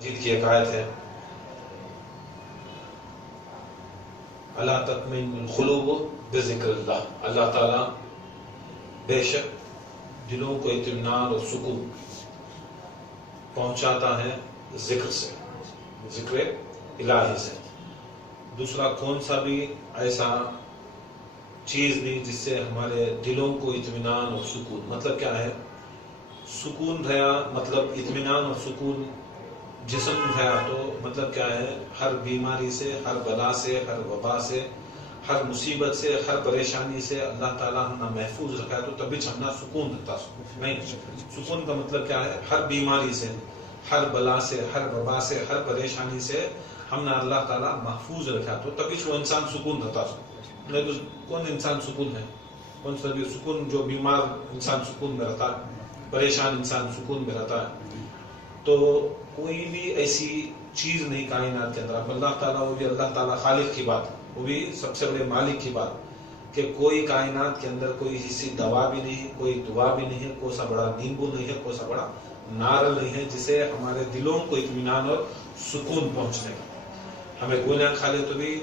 مجید کی ایک آیت ہے، اللہ تطمئن القلوب بذکر اللہ، اللہ تعالیٰ بے شک دلوں کو اطمینان اور سکون پہنچاتا ہے ذکر سے، ذکر الہی سے۔ دوسرا کون سا بھی ایسا چیز نہیں جس سے ہمارے دلوں کو اطمینان اور سکون، مطلب کیا ہے؟ سکون رہا مطلب اطمینان اور سکون، جسم رہا تو مطلب کیا ہے؟ ہر بیماری سے، ہر بلا سے، ہر وبا سے، ہر مصیبت سے، ہر پریشانی سے اللہ تعالیٰ ہم محفوظ رکھا ہے، تو تبھی ہم سکون رہتا نہیں۔ سکون کا مطلب کیا ہے؟ ہر بیماری سے، ہر بلا سے، ہر وبا سے، ہر پریشانی سے ہم نے اللہ تعالیٰ محفوظ رکھا تو تبھی وہ انسان سکون رہتا۔ نہیں تو کون انسان سکون ہے؟ کون سا بھی سکون؟ جو بیمار انسان سکون میں رہتا ہے، پریشان انسان سکون میں رہتا ہے۔ تو کوئی بھی ایسی چیز نہیں کائنات کے اندر، اب اللہ تعالیٰ، وہ بھی اللہ تعالیٰ خالق کی بات، وہ بھی سب سے بڑے مالک کی بات، کہ کوئی کائنات کے اندر کوئی ایسی دوا بھی نہیں ہے، کوئی دعا بھی نہیں ہے، کوئی سا بڑا نیمبو نہیں ہے، کوئی سا بڑا نارل نہیں ہے جسے ہمارے دلوں کو اطمینان اور سکون پہنچنے کا۔ ہمیں گولیاں کھا لے تو بھی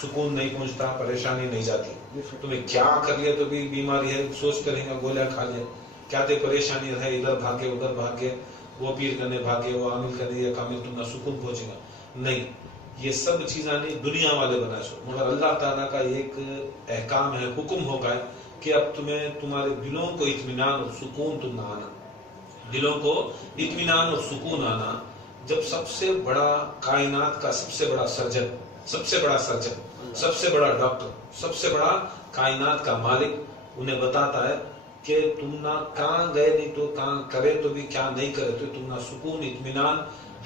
سکون نہیں پہنچتا، پریشانی نہیں جاتی۔ تمہیں کیا کر لیا تو بھی بیماری ہے، سوچتے رہیں گا گولیاں کھا لیا، کیا تے پریشانی ہے، ادھر بھاگے ادھر بھاگے، وہ پیر کرنے بھاگے، وہ عامل کرنے، یہ کامل، تم نہ سکون پہنچے گا نہیں۔ یہ سب چیزیں نہیں دنیا والے بنائے سو، مگر اللہ تعالیٰ کا ایک احکام ہے، حکم ہوگا کہ اب تمہیں تمہارے دلوں کو اطمینان اور سکون تم نہ آنا، دلوں کو اطمینان اور سکون آنا۔ جب سب سے بڑا کائنات کا سب سے بڑا سرجن، سب سے بڑا سرجن، سب سے بڑا ڈاکٹر، سب سے بڑا کائنات کا مالک انہیں بتاتا ہے کہ تم نہ کہاں گئے نہیں تو کہاں کرے تو بھی کیا نہیں کرے تو تم نہ سکون اطمینان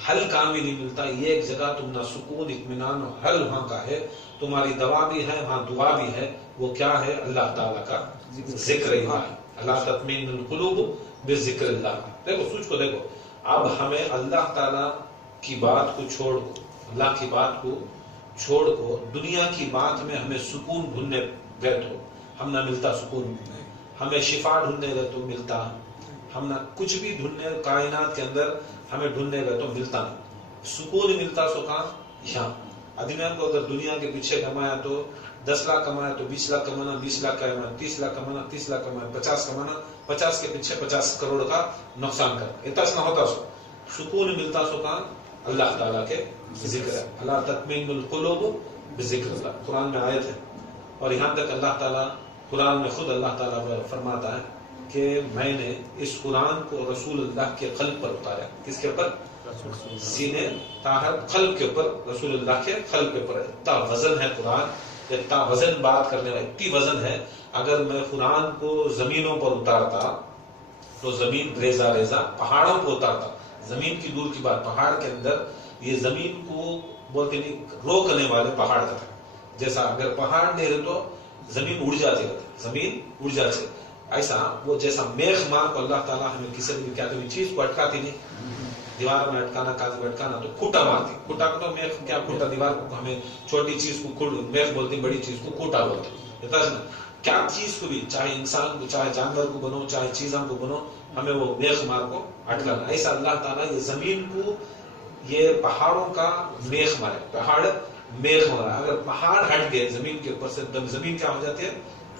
حل کام ہی نہیں ملتا، یہ ایک جگہ تم نہ سکون اطمینان حل وہاں کا ہے، تمہاری دوا بھی ہے، وہاں دعا بھی ہے، وہ کیا ہے؟ اللہ تعالیٰ کا ذکر الہی۔ اللہ تطمئن القلوب بذکر اللہ۔ دیکھو سوچ کو دیکھو، اب ہمیں اللہ تعالیٰ کی بات کو چھوڑ کو، اللہ کی بات کو چھوڑ کو دنیا کی بات میں ہمیں سکون ڈھونڈنے گئے تو ہم نہ ملتا سکون، ہمیں شفا ڈھونڈنے گئے تو ملتا، ہم نہ کچھ بھی ڈھونڈنے کائنات کے اندر ہمیں ڈھونڈنے گئے تو ملتا نہیں، سکون ملتا سو کہاں؟ یہاں۔ آدمی کو اگر دنیا کے پیچھے کمایا تو 10 لاکھ کمایا تو 20 لاکھ کمانا، 20 لاکھ کمانا 30 لاکھ کمانا، 30 لاکھ کمانا 50 کمانا، 50 کے پیچھے 50 کروڑ کا نقصان کر، اتنا نہ ہوتا سو سکون ملتا سو کہاں؟ اللہ تعالیٰ کے ذکر ہے۔ اللہ تطمئن القلوب بذکر اللہ، قرآن میں آیت ہے، اور یہاں تک اللہ تعالیٰ قرآن میں خود اللہ تعالیٰ فرماتا ہے کہ میں نے اس قرآن کو رسول اللہ کے قلب پر اتارا۔ کس کے اوپر؟ سینے طاہر قلب کے اوپر، رسول اللہ کے قلب کے اوپر۔ اتنا وزن ہے قرآن، اتنا وزن بات کرنے والا، اتنی وزن ہے، اگر میں قرآن کو زمینوں پر اتارتا تو زمین ریزہ ریزہ، پہاڑوں پر اتارتا، زمین کی دور کی بات، پہاڑ کے اندر یہ زمین کو بولتے نہیں روکنے والے پہاڑ کا تھا، جیسا اگر پہاڑ نہیں رہے تو زمین اڑ جاتی ہے، زمین اڑ جاتی ہے، ایسا وہ جیسا میخ مار کو اللہ تعالیٰ ہمیں کسی بھی کیا چیز کو اٹکاتی نہیں، دیوار میں اٹکانا، کاغذ میں اٹکانا تو کھوٹا مارتی، کھوٹا کو تو میخ کیا کھوٹا، دیوار کو ہمیں چھوٹی چیز کو میخ بولتی، بڑی چیز کو کھوٹا بولتے، کیا چیز کو بھی، چاہے انسان کو، چاہے جانور کو بنو، چاہے چیزوں کو بنو، ہمیں وہ میخ مار کو اٹکانا۔ ایسا اللہ تعالیٰ یہ زمین کو، یہ پہاڑوں کا میخ مارے، پہاڑ میخ مارا، اگر پہاڑ ہٹ گئے زمین کے اوپر سے زمین کیا ہو جاتی ہے؟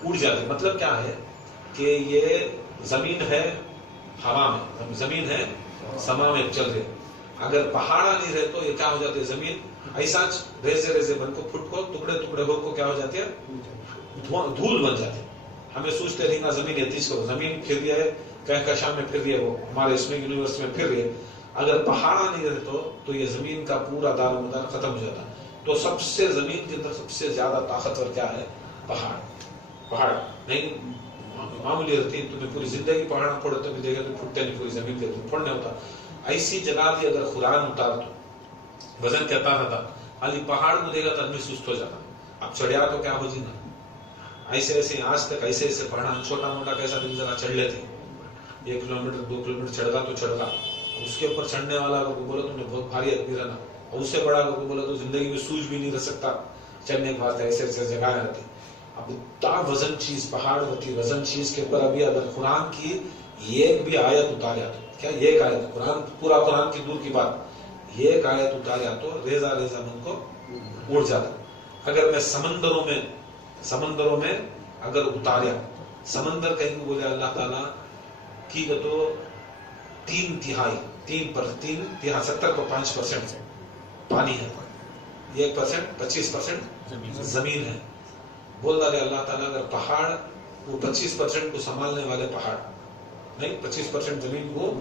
اڑ جاتی ہے۔ مطلب کیا ہے کہ یہ زمین ہے ہوا میں، زمین ہے سما میں چل رہے، اگر پہاڑا نہیں رہے تو یہ کیا ہو جاتی ہے؟ زمین ایسا ریزے ریزے بن کو پھٹ کو ٹکڑے ٹکڑے ہو کو کیا ہو جاتی ہے؟ دھول بن جاتی ہے۔ ہمیں سوچتے رہیں گا زمین یہ تیز کرو، زمین پھر رہی ہے، کہکشاں میں پھر رہی ہے، وہ ہمارے اس میں یونیورس میں پھر رہی ہے، اگر پہاڑا نہیں رہے تو یہ زمین کا پورا دار و مدار ختم ہو جاتا ہے۔ تو سب سے زمین کے اندر سب سے زیادہ طاقتور کیا ہے؟ پہاڑ۔ پہاڑ نہیں معمولی رہتی، تمہیں پوری زندگی پہاڑ پھوڑے تو بھی دیکھا تو پھٹتے نہیں، پوری زمین کے پھوڑنے ہوتا۔ ایسی جگہ بھی اگر قرآن اتار تو وزن کہتا تھا، خالی پہاڑ کو دیکھا تو آدمی سست ہو جاتا، اب چڑھیا تو کیا ہو جینا۔ ایسے ایسے آج تک ایسے ایسے پہاڑ چھوٹا موٹا کیسا بھی ذرا چڑھ لیتے، 1 کلومیٹر 2 کلومیٹر چڑھ گا تو چڑھ گا، اس کے اوپر چڑھنے والا کو بولو تم نے بہت بھاری آدمی رہنا، اور اس سے بڑا کو بولو تو زندگی میں سوج بھی نہیں رہ سکتا، چڑھنے کے بعد ایسے ایسے جگہ رہتی۔ اب اتنا وزن چیز پہاڑ ہوتی، وزن چیز کے اوپر ابھی اگر قرآن کی ایک بھی آیت اتاریا تو کیا ایک آیت، قرآن پورا قرآن کی دور کی بات، یہ ایک آیت اتاریا تو ریزہ ریزہ من کو اڑ جاتا. اگر میں سمندروں میں اگر اتاریا, سمندر کہیں کو بولے اللہ تعالیٰ کی تو 70% پانی ہے, 1% 25% زمین ہے. بول رہا ہے اللہ تعالیٰ اگر پہاڑ وہ 25% کو سنبھالنے والے پہاڑ نہیں, 25% زمین کو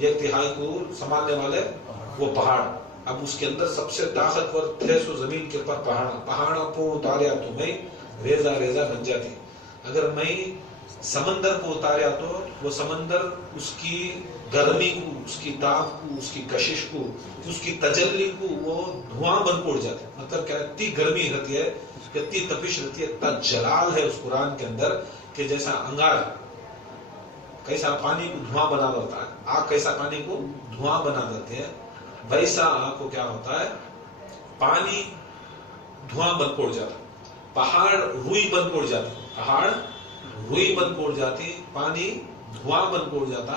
1/3 کو سنبھالنے والے وہ پہاڑ, اب اس کے اندر سب سے طاقتور تھے سو زمین کے اوپر پہاڑوں کو اتاریا تو میں ریزہ ریزہ بن جاتی. اگر میں سمندر کو اتاریا تو وہ سمندر اس کی گرمی کو, اس کی تاپ کو, اس کی کشش کو, اس کی تجلی کو وہ دھواں بن پڑ جاتا ہے. مطلب کیا اتنی گرمی رہتی ہے, اتنی تپش رہتی ہے, اتنا جلال ہے اس قرآن کے اندر کہ جیسا انگار کیسا پانی کو دھواں بنا دیتا ہے, آگ کیسا پانی کو دھواں بنا دیتے ہیں, ویسا آگ کو کیا ہوتا ہے پانی دھواں بن پڑ جاتا, پہاڑ روئی بن پڑ جاتی, پہاڑ روئی بن پڑ جاتی, پانی دھواں بن پڑ جاتا.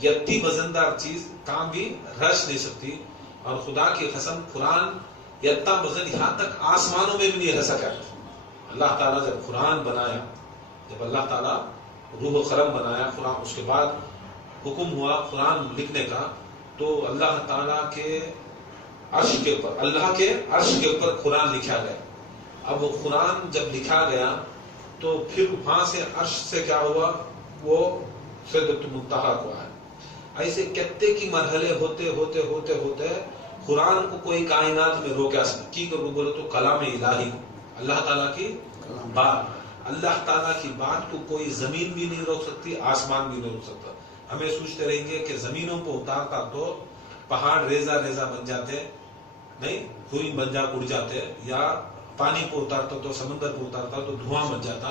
یہ اتنی وزندار چیز کام بھی رچ نہیں سکتی. اور خدا کی قسم قرآن یہ اتنا وزن یہاں تک آسمانوں میں بھی نہیں رہ سکا. اللہ تعالیٰ جب قرآن بنایا, جب اللہ تعالیٰ روح و قلم بنایا قرآن, اس کے بعد حکم ہوا قرآن لکھنے کا, تو اللہ تعالیٰ کے عرش کے اوپر, اللہ کے عرش کے اوپر قرآن لکھا گیا. اب وہ قرآن جب لکھا گیا تو پھر وہاں سے عرش سے کیا ہوا, وہ سدرۃ المنتہا کو آیا. ایسے کتے کی مرحلے ہوتے ہوتے ہوتے ہوتے قرآن کو کوئی کائنات میں روکا سکتا. کی کرو بولے تو کلام الہی, اللہ تعالیٰ کی بات, اللہ تعالیٰ کی بات کو کوئی زمین بھی نہیں روک سکتی, آسمان بھی نہیں روک سکتا. ہمیں سوچتے رہیں گے کہ زمینوں کو اتارتا تو پہاڑ ریزہ ریزہ بن جاتے, نہیں روئی بن جا اڑ جاتے, یا پانی کو اتارتا تو سمندر کو اتارتا تو دھواں بن جاتا.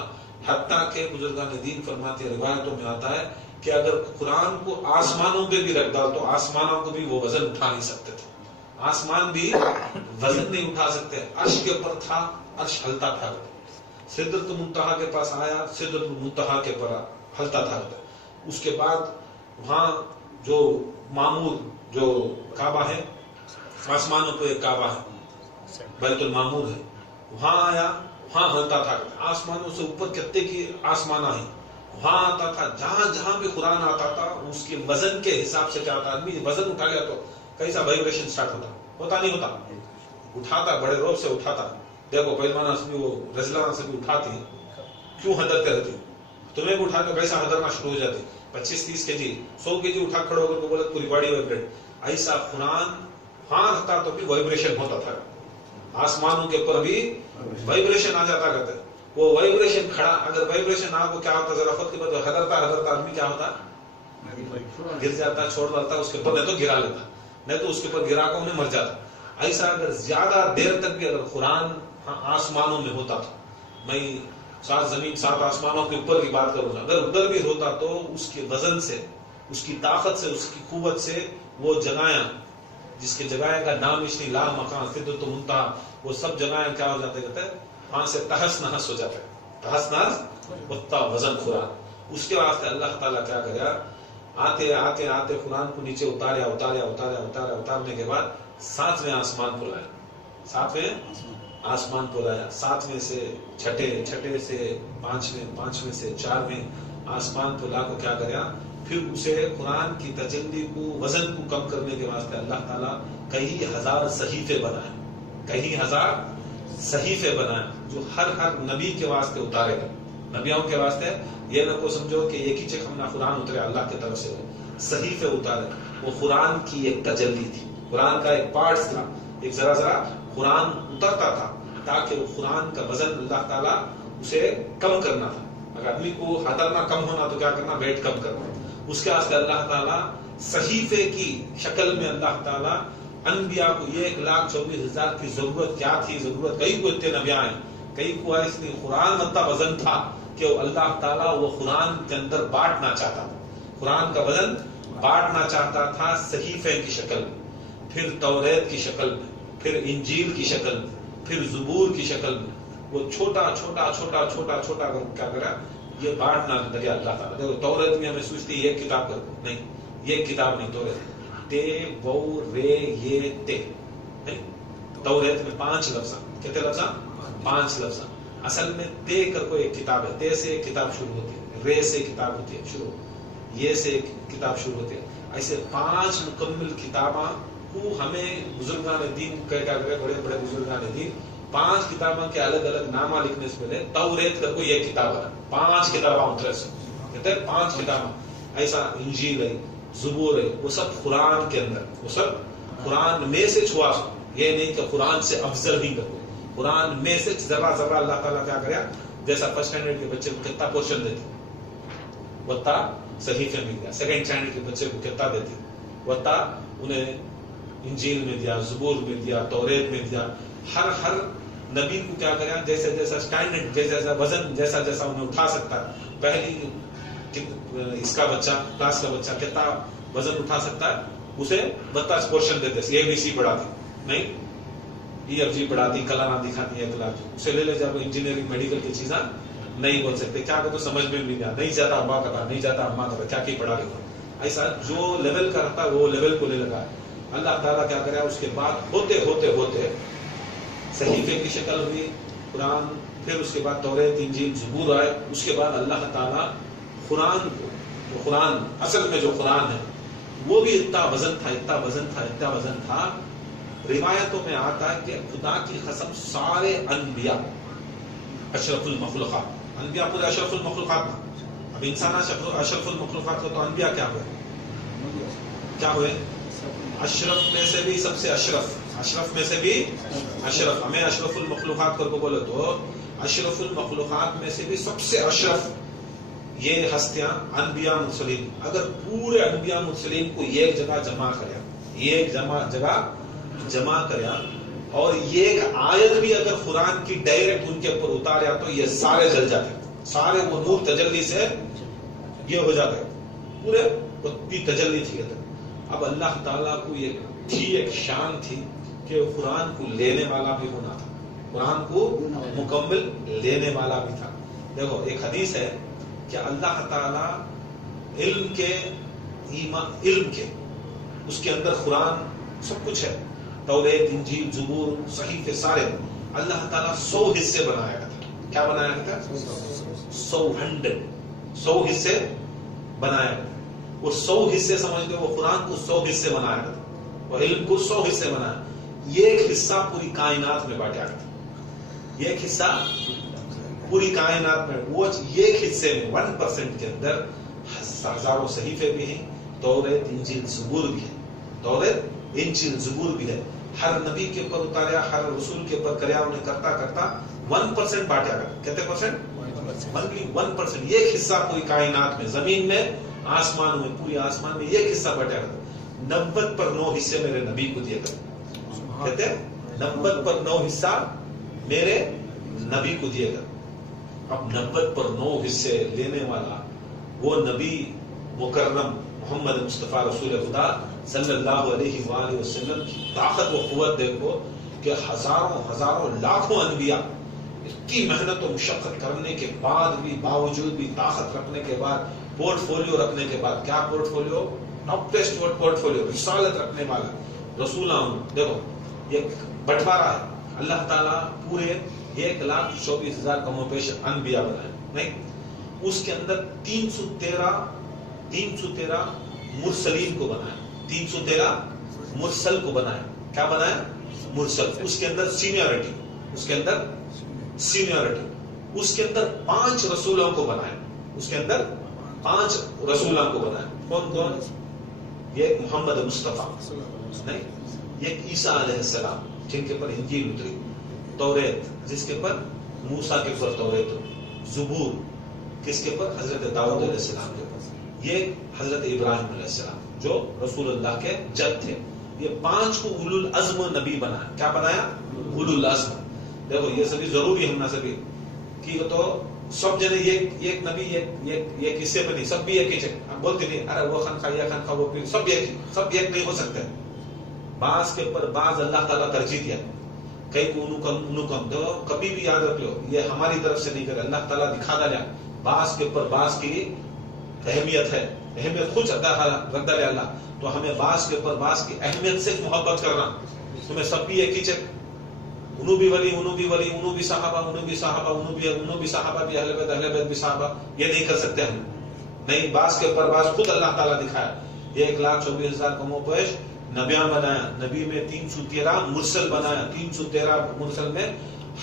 حتیٰ کہ بزرگان دین فرماتے ہیں, روایتوں میں آتا ہے کہ اگر قرآن کو آسمانوں پہ بھی رکھ ڈال تو آسمانوں کو بھی وہ وزن اٹھا نہیں سکتے تھے, آسمان بھی وزن نہیں اٹھا سکتے. عرش کے اوپر تھا, عرش ہلتا تھا. سدرۃ المنتہا کے پاس آیا, سدرۃ المنتہا کے پر ہلتا تھا. اس کے بعد وہاں جو معمور جو کعبہ ہے, آسمانوں پہ ایک کعبہ ہے, بیت المعمور ہے, وہاں آیا, وہاں ہلتا تھا. آسمانوں سے اوپر کتے کی آسمان آئی, وہاں آتا تھا. جہاں جہاں بھی قرآن آتا تھا اس کے وزن کے حساب سے کیا ہوتا, آدمی وزن اٹھا لیا تو کیسا وائبریشن سٹارٹ ہوتا نہیں ہوتا, اٹھاتا, بڑے روب سے اٹھاتا. دیکھو پہلوانا سے بھی وہ رزلانا سے بھی اٹھاتی, کیوں حدرتے رہتی, تمہیں بھی اٹھا کے کیسا حدرنا شروع ہو جاتی. 25-30 kg 100 kg اٹھا کھڑے ہو کر بولے پوری باڈی وائبریٹ. ایسا قرآن وہاں رہتا تو بھی وائبریشن ہوتا تھا, آسمانوں کے اوپر بھی وائبریشن آ جاتا کرتے. وہ وائبریشن کھڑا, اگر وائبریشن آپ کو کیا ہوتا ذرا خود کے بعد حضرتا آدمی کیا ہوتا, گر جاتا, چھوڑ ڈالتا, اس کے اوپر نہیں تو گرا لیتا, نہیں تو اس کے اوپر گرا کو مر جاتا. ایسا اگر زیادہ دیر تک بھی اگر قرآن آسمانوں میں ہوتا تھا, میں 7 زمین 7 آسمانوں کے اوپر کی بات کروں گا, اگر ادھر بھی ہوتا تو اس کے وزن سے, اس کی طاقت سے, اس کی قوت سے وہ جگہیں جس کے جگہیں کا نام اس لا مکان سدرۃ المنتہا, وہ سب جگہیں کیا ہو جاتے کہتے ہیں وہاں سے تہس نہس ہو جاتا ہے. تہس نہس اتنا وزن قرآن. اس کے واسطے اللہ تعالیٰ کیا کرا, آتے آتے آتے قرآن کو نیچے اتارنے کے بعد 7ویں آسمان پر لایا, 7ویں آسمان پر لایا, 7ویں سے چھٹے سے 5ویں سے 4ویں آسمان پر لا کو کیا کرا, پھر اسے قرآن کی تجلی کو وزن کو کم کرنے کے واسطے اللہ تعالیٰ کئی ہزار صحیفے بنائے, کئی ہزار صحیفے بنائے جو ہر نبی کے واسطے اتارے گا. نبیوں کے واسطے یہ نہ کو سمجھو کہ ایک ہی چیز ہم نے قرآن اترے اللہ کی طرف سے, صحیفے اتارے. وہ قرآن کی ایک تجلی تھی, قرآن کا ایک پارٹس تھا, ایک ذرا قرآن اترتا تھا تاکہ وہ قرآن کا وزن اللہ تعالیٰ اسے کم کرنا تھا. اگر آدمی کو حضرنا کم ہونا تو کیا کرنا, ویٹ کم کرنا. اس کے واسطے اللہ تعالیٰ صحیفے کی شکل میں اللہ تعالیٰ انبیاء کو 1,24,000 کی ضرورت کیا تھی, ضرورت کئی کو اتنے نبیاء ہیں, کئی کو اس لیے قرآن اتنا وزن تھا کہ اللہ تعالیٰ وہ قرآن کے اندر بانٹنا چاہتا تھا, قرآن کا وزن بانٹنا چاہتا تھا صحیفے کی شکل میں, پھر توریت کی شکل میں, پھر انجیل کی شکل میں, پھر زبور کی شکل میں. وہ چھوٹا کیا کرا, یہ بانٹنا لگا اللہ تعالیٰ. دیکھو توریت میں ہمیں سوچتی یہ کتاب کر, نہیں, یہ کتاب نہیں توریت. تے وو رے یہ تے. توریت میں 5 لفظ. کتنے لفظ؟ 5 لفظ. اصل میں تے کر کو ایک کتاب ہے. تے سے ایک کتاب شروع ہوتی ہے, رے سے کتاب ہوتی ہے شروع, یہ سے ایک کتاب شروع ہوتی ہے. ایسے 5 مکمل کتاباں کو ہمیں بزرگان دین کیا کرے, بڑے بڑے بزرگان دین 5 کتابوں کے الگ الگ نامہ لکھنے سے پہلے توریت کر کو ایک کتاب ہے. 5 کتاباں اترے سے کہتے ہیں 5 کتاباں. ایسا انجیل ہے, زبور ہے, وہ سب قرآن کے اندر, وہ سب قرآن میں سے چھوا. یہ نہیں کہ قرآن سے افضل ہی کرو, قرآن میں سے ذرا ذرا اللہ تعالیٰ کیا کریا, جیسا فرسٹ اسٹینڈرڈ کے بچے کو کتنا پورشن دیتے وتا صحیفے میں دیا, سیکنڈ اسٹینڈرڈ کے بچے کو کتنا دیتے وتا انہیں انجیل میں دیا, زبور میں دیا, توریت میں دیا. ہر نبی کو کیا کریا, جیسے جیسا اسٹینڈرڈ, جیسا وزن, جیسا جیسا انہیں اٹھا سکتا. پہلی اس کا بچہ, کلاس کا بچہ کتنا وزن اٹھا سکتا ہے, اسے 32 پورشن دیتے. اے بی سی پڑھاتی نہیں, ای ایف جی پڑھاتی, کلانا دکھاتی ہے کلا, اسے لے لے جب انجینئرنگ میڈیکل کی چیزیں نہیں بول سکتے. کیا کہ تو سمجھ میں بھی نہیں جاتا ابا کا, نہیں جاتا اما کا, کیا کی پڑھا لکھا. ایسا جو لیول کا رہتا وہ لیول کو لے لگا. اللہ تعالیٰ کیا کرا, اس کے بعد ہوتے ہوتے ہوتے صحیفے کی شکل ہوئی قرآن, پھر اس کے بعد توریت, انجیل, زبور آئے. اس کے بعد اللہ تعالیٰ قرآن کو, قرآن اصل میں جو قرآن ہے وہ بھی اتنا وزن تھا, اتنا وزن تھا, اتنا وزن تھا. روایتوں میں آتا ہے کہ خدا کی قسم سارے انبیاء اشرف المخلوقات, انبیاء پورے اشرف المخلوقات. اب انسان اشرف المخلوقات کو تو انبیاء کیا ہوئے, کیا ہوئے, اشرف میں سے بھی سب سے اشرف, اشرف میں سے بھی اشرف. ہمیں اشرف المخلوقات کو بولے تو اشرف المخلوقات میں سے بھی سب سے اشرف یہ ہستیاں انبیاء مرسلین. اگر پورے انبیاء مرسلین کو ایک جگہ جمع کریا, ایک جگہ جمع کریا, اور ایک آیت بھی اگر قرآن کی ڈائریکٹ ان کے اوپر اتاریا تو یہ سارے جل جاتے, سارے وہ نور تجلی سے یہ ہو جاتے, پورے اتنی تجلی تھی. اب اللہ تعالیٰ کو یہ تھی, ایک شان تھی کہ قرآن کو لینے والا بھی ہونا تھا, قرآن کو مکمل لینے والا بھی تھا. دیکھو ایک حدیث ہے کہ اللہ تعالیٰ علم کے, علم کے اس کے اندر قرآن سب کچھ ہے, توریت, انجیل, زبور, صحیفے سارے, اللہ تعالیٰ 100 حصے بنایا تھا. کیا بنایا تھا, 100 حصے بنایا تھا. وہ 100 حصے سمجھ گئے, وہ قرآن کو 100 حصے بنایا تھا, وہ علم کو 100 حصے بنایا. ایک حصہ پوری کائنات میں بانٹا تھا, ایک حصہ پوری کائنات میں. وہ ایک حصے میں 1% کے اندر ہزاروں صحیفے بھی ہیں, توریت, انجیل, زبور بھی ہے, توریت, انجیل, زبور بھی ہے. ہر نبی کے اوپر اتاریا, ہر رسول کے اوپر کریا, انہیں کرتا کرتا 1% بانٹا گیا. کتنے پرسنٹ, 1%. ایک حصہ پوری کائنات میں, زمین میں, آسمان میں, پوری آسمان میں ایک حصہ بانٹا گیا. 90/9 حصے میرے نبی کو دیے گئے. کہتے ہیں 90/9 حصہ میرے نبی کو دیے گئے. اب 90/9 حصے لینے والا وہ نبی مکرم محمد مصطفیٰ رسول خدا صلی اللہ علیہ وآلہ وسلم کی طاقت و قوت دیکھو کہ ہزاروں لاکھوں انبیاء اتنی محنت و مشقت کرنے کے بعد بھی, باوجود بھی, طاقت رکھنے کے بعد, پورٹ فولیو رکھنے کے بعد, کیا port folio, top test port folio, رسالت رکھنے والا رسول. دیکھو ایک بٹوارا ہے, اللہ تعالیٰ پورے 1,24,000 کم و بیش انبیاء بنائے نہیں, اس کے اندر 313 مرسلین کو بنایا, 313 مرسل کو بنایا. کیا بنایا, مرسل. اس کے اندر سینیورٹی, اس کے اندر سینیورٹی. اس کے اندر 5 رسولوں کو بنایا, اس کے اندر 5 رسولوں کو بنایا. کون کون, یہ محمد مصطفیٰ نہیں, یہ عیسیٰ علیہ السلام جن کے پر انجیل اتری, توریت جس کے پر موسیٰ کے پر توریت, زبور کس کے پر, حضرت داؤد علیہ السلام کے پر, یہ حضرت ابراہیم علیہ السلام جو رسول اللہ کے جد تھے. یہ 5 کو اولو العزم نبی بنایا. کیا بنایا, اولو العزم. دیکھو یہ سبھی ضروری ہم نہ سبھی کی تو سب جنے ایک نبی ایک حصے پہ نہیں, سب بھی ایک ہی چیز. ہم بولتے نہیں ارے وہ خانقاہ یہ خانقاہ وہ پیر, سب ایک نہیں ہو سکتے. بعض کے اوپر بعض اللہ تعالیٰ ترجیح دیا, کئی کو انو کم. دیکھو کبھی بھی یاد رکھ لو یہ ہماری طرف سے نہیں کرے, اللہ تعالیٰ دکھا دیا. بعض کے اوپر بعض کی اہمیت ہے, اہمیت خود رد اللہ. تو ہمیں بعض کے اوپر بعض کی اہمیت سے محبت کرنا. تمہیں سب بھی ایک ہی چیک، انہوں بھی ولی، انہوں بھی ولی، انہوں بھی صحابہ، انہوں بھی صحابہ، انہوں بھی صحابہ بھی اہل بیت بھی صحابہ. یہ نہیں کر سکتے ہم. نہیں، بعض کے اوپر بعض خود اللہ تعالیٰ دکھایا. یہ 1,24,000 قوموں پیش نبیان بنایا، نبی میں 313 مرسل بنایا. 313 مرسل میں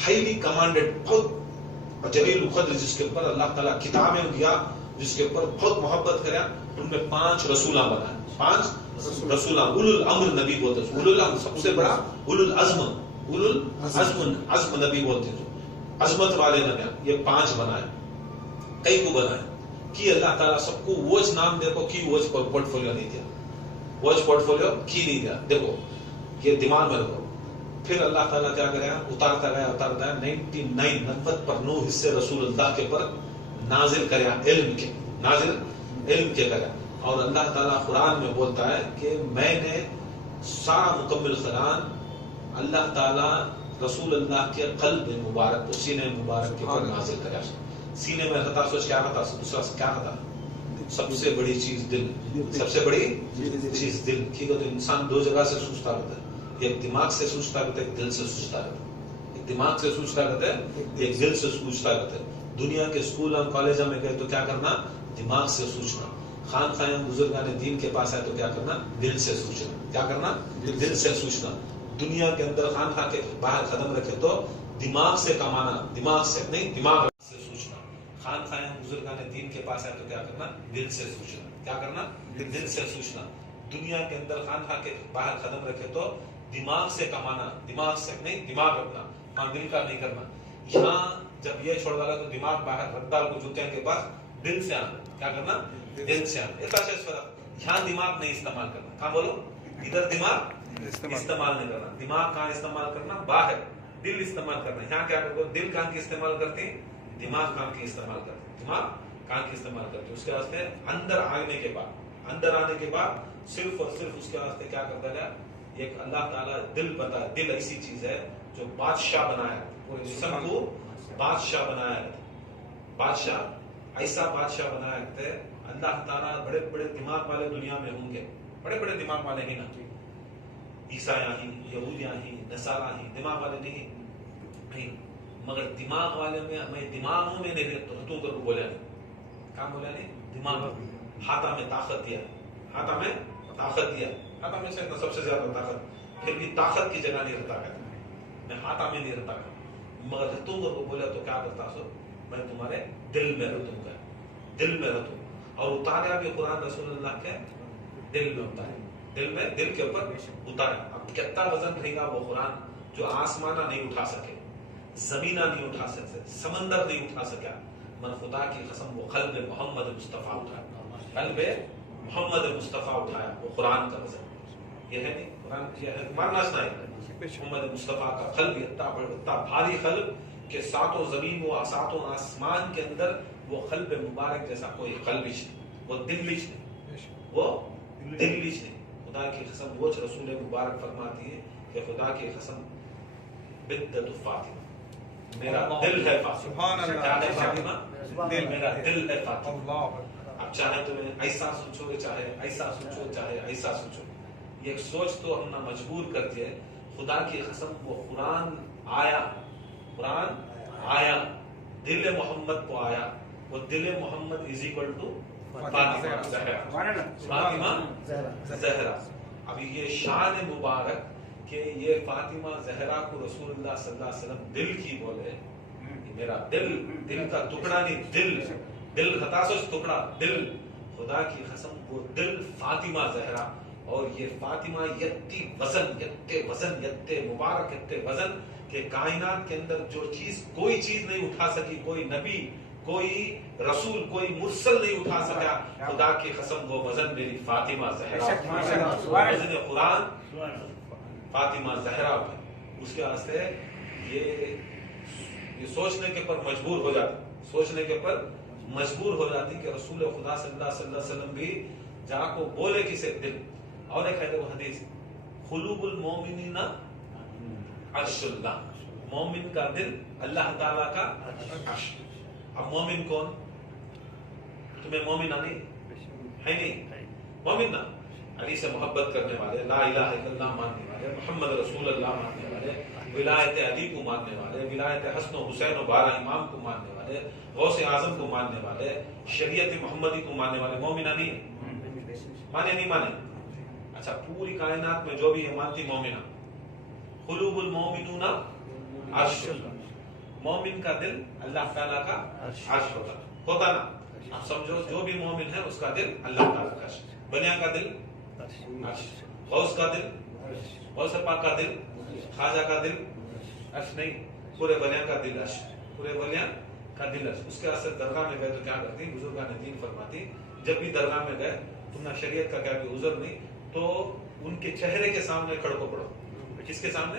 ہائیلی کمانڈڈ، بہت جلیل القدر، جس کے اوپر اللہ تعالیٰ کتابیں دیا، جس کے اوپر بہت محبت کریا. ان میں 5 رسولہ بنایا. 5 رسولہ، اولو الامر نبی بولتے ہیں. اولو الامر سب سے بڑا، اولو العزم، اولو العزم نبی بولتے ہیں، عظمت والے نبی. یہ 5 بنائے، کئی کو بنائے کہ اللہ تعالیٰ سب کو ووچ نام دیکھو کی ووچ پورٹ فولیو نہیں دیا، ووچ پورٹ فولیو کی نہیں دیا. دیکھو یہ دماغ میں رکھو. پھر اللہ تعالیٰ کیا کرے گا، اتارتا گیا 99 پر 9 حصے رسول اللہ کے پر نازل کریا، علم کے کریا. اور اللہ تعالیٰ قرآن میں بولتا ہے کہ میں نے سارا مکمل قرآن اللہ تعالیٰ رسول اللہ کے قلب مبارک، سینے مبارک کے پر نازل کریا. سینے میں رہتا سوچ کیا رہتا، دوسرا کیا رہتا، سب سے بڑی چیز دل، سب سے بڑی چیز دل. ٹھیک ہے، تو انسان 2 جگہ سے سوچتا رہتا ہے، ایک دماغ سے سوچتا رہتا ہے، ایک دل سے سوچتا رہتا ہے. ایک دماغ سے سوچتا رہتا ہے، ایک دل سے سوچتا رہتا ہے. دنیا کے اسکول اور کالجوں میں گئے تو کیا کرنا، دماغ سے سوچنا. خانقاہیں بزرگان دین کے پاس آئے تو کیا کرنا، دل سے سوچنا. کیا کرنا، دل سے سوچنا. دنیا کے اندر خانقاہ کے باہر قدم رکھے تو دماغ سے کمانا، دماغ سے نہیں، دماغ سے سوچنا. خانقاہیں بزرگان دین کے پاس آئے تو کیا کرنا، دل سے سوچنا. کیا کرنا، دل سے سوچنا. دنیا کے اندر خانقاہ کے باہر قدم رکھے تو دماغ سے کمانا، دماغ سے نہیں، دماغ رکھنا، ہاں دل کا نہیں کرنا. یہاں جب یہ چھوڑ ڈالا تو دماغ باہر رکھ ڈال کو جوتے کے پاس دل سے آنا. کیا کرنا، دل سے آنا. ایسا شیز فرق. یہاں دماغ نہیں استعمال کرنا. کہاں بولو، ادھر دماغ استعمال نہیں کرنا. دماغ کہاں استعمال کرنا، باہر. دل استعمال کرنا. یہاں کیا کرو، دل کہاں کی استعمال کرتے ہیں، دماغ کہاں کی استعمال کرتے ہیں، دماغ کہاں کی استعمال کرتے ہیں. اس کے واسطے اندر آنے کے بعد، اندر آنے کے بعد صرف اور صرف اس کے واسطے کیا کرتا ہے، ایک اللہ تعالیٰ دل بتا. دل ایسی چیز ہے جو بادشاہ بنایا، پورے جسم کو بادشاہ بنایا. بادشاہ ایسا بادشاہ بنایا ہے. اللہ تعالیٰ بڑے بڑے دماغ والے دنیا میں ہوں گے، بڑے بڑے دماغ والے ہی نا، عیسائیاں ہی، یہودیاں ہی، نصارہ ہی، دماغ والے نہیں. مگر دماغ والے میں دماغوں میں نہیں رہتوں کر بولا نہیں. کہاں بولا نہیں، دماغ. ہاتھا میں طاقت دیا، ہاتھا میں طاقت دیا. ہاتھا میں سے سب سے زیادہ طاقت، پھر بھی طاقت کی جگہ نہیں رہتا ہے. میں ہاتھا میں نہیں رہتا ہے، مگر رہتوں کر بولا تو کیا کرتا سو، میں تمہارے دل میں رہتوں گا، دل میں رہتوں. اور اتاریا بھی قرآن رسول اللہ کے دل میں اتارے، دل میں، دل کے اوپر اتارا. اب کتنا وزن رہے گا وہ قرآن جو آسمانہ نہیں اٹھا سکے، زمینہ نہیں اٹھا سکتے، سمندر نہیں اٹھا سکا. من خدا کی قسم وہ قلب محمد مصطفیٰ اٹھایا، قلب محمد مصطفیٰ اٹھایا. وہ قرآن کا وزن یہ ہے نہیں، قرآن یہ ہے مارنا سنائے محمد مصطفیٰ کا قلب اتنا بھاری قلب کہ 7 زمین و 7 آسمان کے اندر وہ قلب مبارک جیسا کوئی قلب ہی نہیں، وہ دل ہی نہیں، وہ دل ہی نہیں. خدا کی قسم وہ رسول مبارک فرماتی ہے کہ خدا کی قسم بدت فاطمہ، میرا دل ہے فاطمہ. کیا ہے فاطمہ، میرا دل ہے فاطمہ. اب چاہے تمہیں ایسا سوچو، چاہے ایسا سوچو، چاہے ایسا سوچو، یہ سوچ تو ہم نہ مجبور کرتی ہے. خدا کی قسم وہ قرآن آیا، قرآن آیا، دل محمد کو آیا. وہ دل Muhammad is equal to Fatima Zahra. اب یہ شان مبارک کہ یہ فاطمہ زہرا کو رسول اللہ صلی اللہ علیہ وسلم دل کی بولے. میرا دل، دل کا ٹکڑا نہیں، دل خطاسوس ٹکڑا، دل. خدا کی قسم وہ دل فاطمہ زہرا. اور یہ فاطمہ یتی مبارک یتی وزن کہ کائنات کے اندر جو چیز کوئی چیز نہیں اٹھا سکی، کوئی نبی، کوئی رسول، کوئی مرسل نہیں اٹھا سکا. خدا کی قسم وہ وزن میری فاطمہ زہرا، وزن قرآن فاطمہ زہرا. اس کے واسطے یہ سوچنے کے پر مجبور ہو جاتی، سوچنے کے پر مجبور ہو جاتی کہ رسول خدا صلی اللہ علیہ وسلم بھی جا کو بولے کسے دل. اور ایک ہے وہ حدیث، قلوب المومنین عرش اللہ، مومن کا دل اللہ تعالیٰ کا عرش. اب مومن کون، تمہیں مومن آنی ہے نہیں مومن نا علی سے محبت کرنے والے، لا الہ الا اللہ ماننے والے، محمد رسول اللہ ماننے والے، ولایت علی کو ماننے والے، ولایت حسن و حسین و 12 امام کو ماننے والے، غوث اعظم کو ماننے والے، شریعت محمدی کو ماننے والے مومنہ نہیں مانے نہیں مانے؟ اچھا پوری کائنات میں جو بھی یہ مانتی مومنہ، قلوب المومنون عرش، مومن کا دل اللہ تعالیٰ کا عرش ہوتا نا. آپ سمجھو جو بھی مومن ہے اس کا دل اللہ تعالیٰ کا عرش، بنیا کا دل عرش، غوث کا دل، غوث پاک کا دل، خواجہ کا دل عرش نہیں، پورے بنیا کا دل عرش، پورے بنیا کا دل عرش. اس کے اثر درگاہ میں گئے تو کیا کرتی بزرگان دین فرماتی، جب بھی درگاہ میں گئے تم نے شریعت کا کیا کہ عذر نہیں تو ان کے چہرے کے سامنے کھڑکو پڑھو. کس کے سامنے؟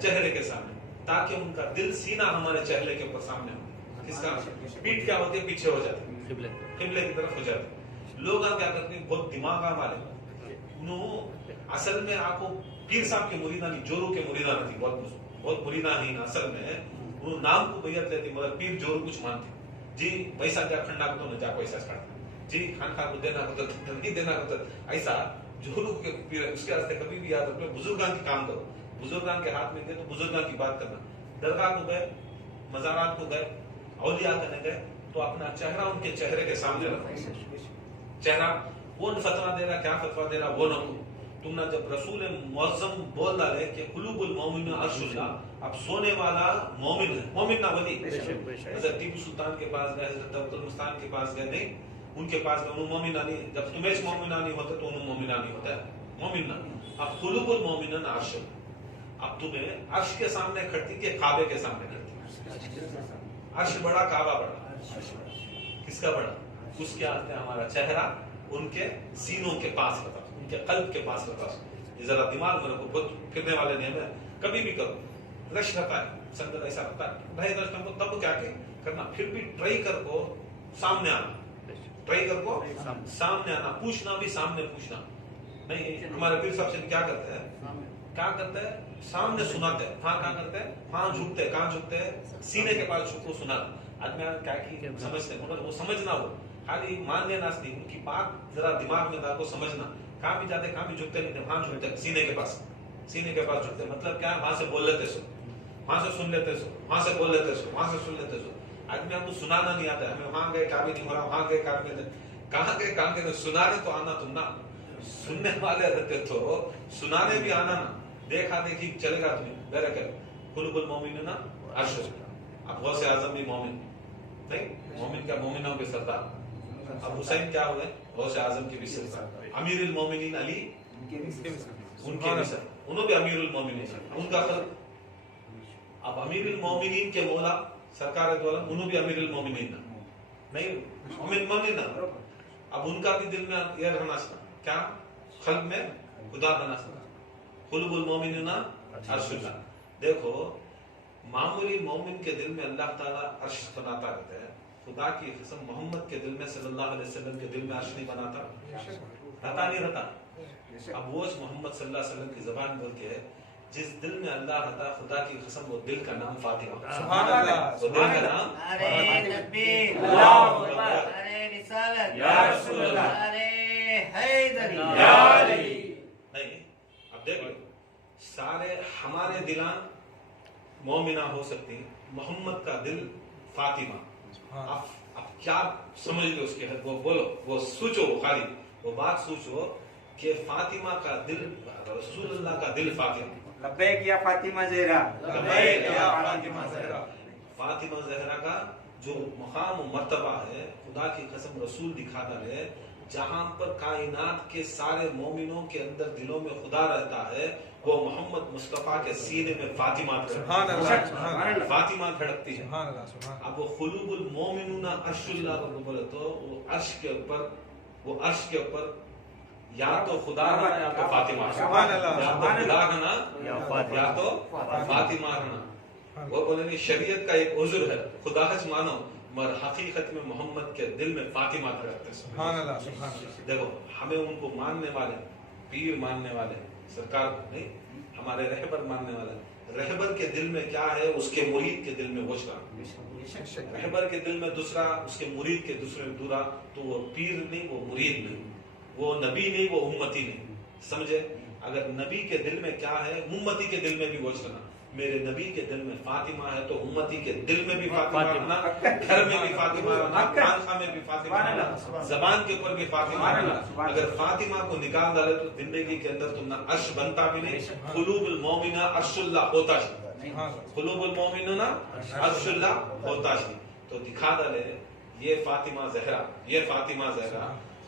چہرے کے سامنے، تاکہ ان کا دل سینہ ہمارے چہرے کے اوپر سامنے ہو. کس کا؟ پیٹھ کیا ہوتی ہے پیچھے ہو جاتی ہے، قبلے کی طرف ہو جاتی ہے. لوگ کیا کرتے ہیں بہت دماغ والے اصل میں آپ کو پیر صاحب کے مریدہ نہیں، جورو کے مریدہ نہیں، بہت مریدہ ہی اصل میں انہوں نام کو بیعت لیتی مگر پیر جورو کچھ مانتی جی پیسہ کیا کھنڈا کو تو نہ جا پیسہ چھاڑتا جی خانخواہ کو دینا کو تو نہیں دینا کو تو ایسا جورو کے پیر. اس کے راستے کبھی بھی یاد رکھو بزرگان کی کام کرو، بزرگان کے ہاتھ میں گئے تو بزرگان کی بات کرنا. درگاہ کو گئے، مزارات کو گئے، اولیاء کرنے گئے تو اپنا چہرہ ان کے چہرے کے سامنے رکھو. چہرہ کون فتوا دے رہا کیا فتوا دے رہا وہ نہ ہو. تم نے جب رسول معظم بول ڈالے کہ قلوب المومن عرش اللہ، اب سونے والا مومن ہے، مومن نہ ولی. حضرت ٹیپو سلطان کے پاس گئے، حضرت عبد المستان کے پاس گئے، نہیں ان کے پاس گئے، انہوں مومن نہیں. جب تمہیں مومن نہیں ہوتا تو انہوں مومن نہیں ہوتا ہے، مومن نہ. اب قلوب المومن عرش، اب تمہیں عرش کے سامنے کھڑتی کہ کعبے کے سامنے کھڑتی؟ عرش بڑا کعبہ بڑا، کس کا بڑا؟ اس کے آتے ہمارا چہرہ ان کے سینوں کے پاس رہتا، ان کے قلب کے پاس رہتا. یہ ذرا دماغ میں رکھو، بہت پھرنے والے نہیں ہے، کبھی بھی کرو رش رہتا ہے سندر ایسا رہتا ہے بھائی رش کو تب کیا کہ کرنا، پھر بھی ٹرائی کر کو سامنے آنا، ٹرائی کر کو سامنے آنا، پوچھنا بھی سامنے پوچھنا نہیں. ہمارے پیر صاحب سے کیا کرتے ہیں، کیا کرتے ہیں سامنے سناتے ہیں، ہاں کیا کرتے ہیں ہاں جھکتے ہیں، کہاں جھکتے ہیں سینے کے پاس جھک کو سنا. آدمی کیا کی سمجھتے ہیں مگر وہ سمجھنا ہو خالی مان لینا نہیں، ان کی بات ذرا دماغ میں لا کو سمجھنا. کہاں بھی جاتے کہاں بھی جھکتے نہیں تھے، وہاں جھکتے سینے کے پاس، سینے کے پاس جھکتے. مطلب کیا وہاں سے بول لیتے سو، وہاں سے سن لیتے سو، وہاں سے بول لیتے سو، وہاں سے سن لیتے سو. آدمی ہم کو سنانا نہیں آتا ہے، ہمیں وہاں گئے کیا بھی نہیں ہو رہا، وہاں گئے کیا بھی نہیں، کہاں گئے کہاں گئے. سنانے تو آنا تم نا، سننے والے رہتے تو سنانے بھی آنا نا. دیکھا دیکھی چلے گا تمہیں میرے کہ قلوب المومنین عرش. اب غوث اعظم بھی مومن نہیں، مومن کیا مومنوں کے سردار. اب حسین کیا ہوئے غوث اعظم کے بھی سردار. امیر المومنین علی ان کے بھی سر، انہوں بھی امیر المومنین ان کا خلق. اب امیر المومنین کے مولا سرکار دو عالم انہوں بھی امیر المومنین نہیں، مومن نا. اب ان کا بھی دل میں یہ رہنا کیا خلق میں خدا بنا سکتا. قلوب المومنین عرش اللہ. دیکھو معمولی مومن کے دل میں اللہ تعالیٰ عرش بناتا رہتا ہے، خدا کی قسم محمد کے دل میں صلی اللہ علیہ وسلم کے دل میں عرش نہیں بناتا، رہتا نہیں رہتا. اب وہ محمد صلی اللہ علیہ وسلم کی زبان بول کے جس دل میں اللہ رہتا، خدا کی قسم وہ دل کا نام فاطمہ. سبحان اللہ. وہ دل کا نام ارے تکبیر، اللہ اکبر، ارے رسالت یا رسول اللہ، ارے حیدری یا علی. نہیں اب دیکھ لو سارے ہمارے دلان مومنہ ہو سکتی، محمد کا دل فاطمہ. اب کیا سمجھ لو اس کے حد، وہ بولو وہ سوچو، خالی وہ بات سوچو کہ فاطمہ کا دل، رسول اللہ کا دل فاطمہ. لبیک یا فاطمہ زہرا، لبیک یا فاطمہ زہرا. فاطمہ زہرا کا جو مقام و مرتبہ ہے خدا کی قسم رسول دکھاتا ہے. جہاں پر کائنات کے سارے مومنوں کے اندر دلوں میں خدا رہتا ہے، وہ محمد مصطفیٰ کے سینے میں فاطمہ فاطمہ دھڑکتی ہے. اب وہ قلوب المومنون عرش اللہ بولے تو وہ عرش کے اوپر، وہ عرش کے اوپر یا تو خدا رہنا یا تو فاطمہ رہنا، یا تو خدا رہنا یا تو فاطمہ رہنا. وہ بولے شریعت کا ایک عذر ہے، خدا حج مانو مگر حقیقت میں محمد کے دل میں فاطمہ رہتے. سبحان اللہ. دیکھو ہمیں ان کو ماننے والے، پیر ماننے والے، سرکار نہیں، ہمارے رہبر ماننے والا ہے. رہبر کے دل میں کیا ہے اس کے مرید کے دل میں وہ چلا. رہبر کے دل میں دوسرا, اس کے مرید کے دوسرے میں دورا, تو وہ پیر نہیں, وہ مرید نہیں, وہ نبی نہیں, وہ امتی نہیں. سمجھے؟ اگر نبی کے دل میں کیا ہے, امتی کے دل میں بھی وہ چلنا. میرے نبی کے دل میں فاطمہ ہے تو امتی کے دل میں بھی فاطمہ رہنا, گھر میں بھی فاطمہ رہنا, خانقاہ میں بھی فاطمہ رہنا, زبان کے اوپر بھی فاطمہ رہنا. اگر فاطمہ کو نکال ڈالے تو زندگی کے اندر تم نہ عرش بنتا بھی نہیں. قلوب المومنہ عرش اللہ ہوتا ہی, قلوب المومنہ عرش اللہ ہوتا ہی. تو دکھا ڈالے یہ فاطمہ زہرا, یہ فاطمہ زہرا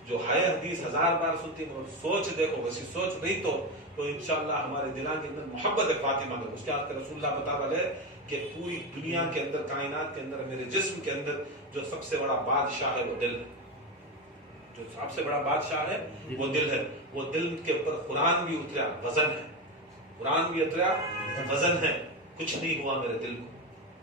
جو ہے حدیث 1000 بار سنتی ہے. سوچ دیکھو, ویسی سوچ رہی تو انشاءاللہ ہمارے دلان کے اندر محبت ہے فاطمہ میں. اس کے آج رسول اللہ بتا والے کہ پوری دنیا کے اندر, کائنات کے اندر, میرے جسم کے اندر جو سب سے بڑا بادشاہ ہے وہ دل ہے. جو سب سے بڑا بادشاہ ہے وہ دل ہے. وہ دل کے اوپر قرآن بھی اتریا, وزن ہے. قرآن بھی اتریا, وزن ہے. کچھ نہیں ہوا میرے دل کو,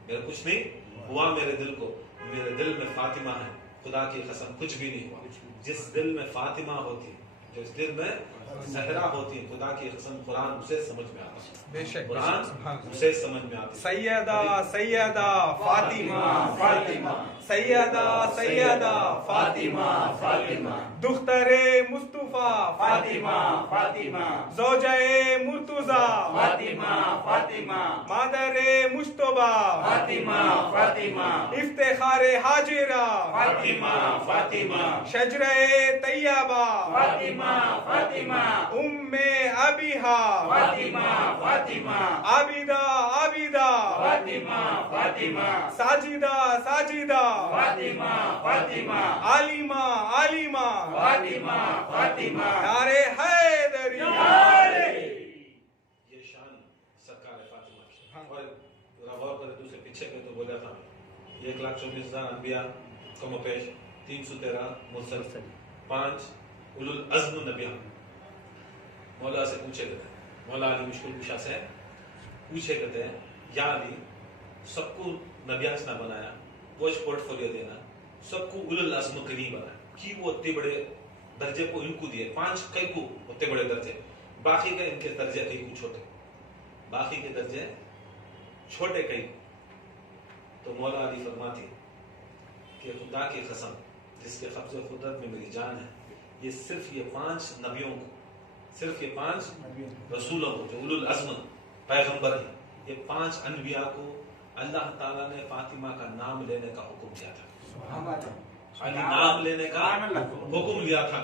میرا کچھ نہیں ہوا میرے دل کو. میرے دل میں فاطمہ ہے, خدا کی قسم کچھ بھی نہیں ہوا. جس دل میں فاطمہ ہوتی, جس دل میں زہرا ہوتی, خدا کی قسم قرآن اسے سمجھ میں آتا, بے شک قرآن اسے سمجھ میں آتی. سیدہ سیدہ فاطمہ فاطمہ, سیدہ سیدہ فاطمہ فاطمہ, دختر مصطفیٰ فاطمہ فاطمہ, زوجہ مرتضیٰ فاطمہ فاطمہ, مادر مجتبیٰ فاطمہ فاطمہ, افتخار ہاجرہ فاطمہ فاطمہ, شجرہ طیبہ فاطمہ فاطمہ, ام ابیہا فاطمہ فاطمہ, عابدہ عابدہ فاطمہ فاطمہ, ساجدہ ساجدہ فاطمہ فاطمہ, عالمہ عالمہ فاطمہ فاطمہ, نعرہ حیدری. یہ شان سرکار فاطمہ کی. اور غور کرے دوسرے پیچھے کے تو بولا تھا 1,24,000 انبیاء کم و پیش, 313 مرسل, 5 اولو العزم نبیان. مولا سے پوچھے گئے, مولا علی مشکل کشا سے پوچھے گئے یا علی سب کو نبیانس نہ بنایا, وہ پورٹ فولیو دینا, سب کو اولو العزم کری بنایا کہ وہ اتنے بڑے درجے کو ان کو دیے, 5 کئی کو اتنے بڑے درجے, باقی کے ان کے درجے کئی کو چھوٹے, باقی کے درجے چھوٹے کئی. تو مولا علی فرماتی کہ خدا کی قسم جس کے قبض و قدرت میں میری جان ہے, یہ صرف یہ 5 نبیوں کو, صرف یہ 5 رسولوں کو جو اولو العزم پیغمبر ہیں, یہ 5 انبیاء کو اللہ تعالیٰ نے فاطمہ کا نام لینے کا حکم دیا تھا. خالی نام لینے کا حکم دیا تھا.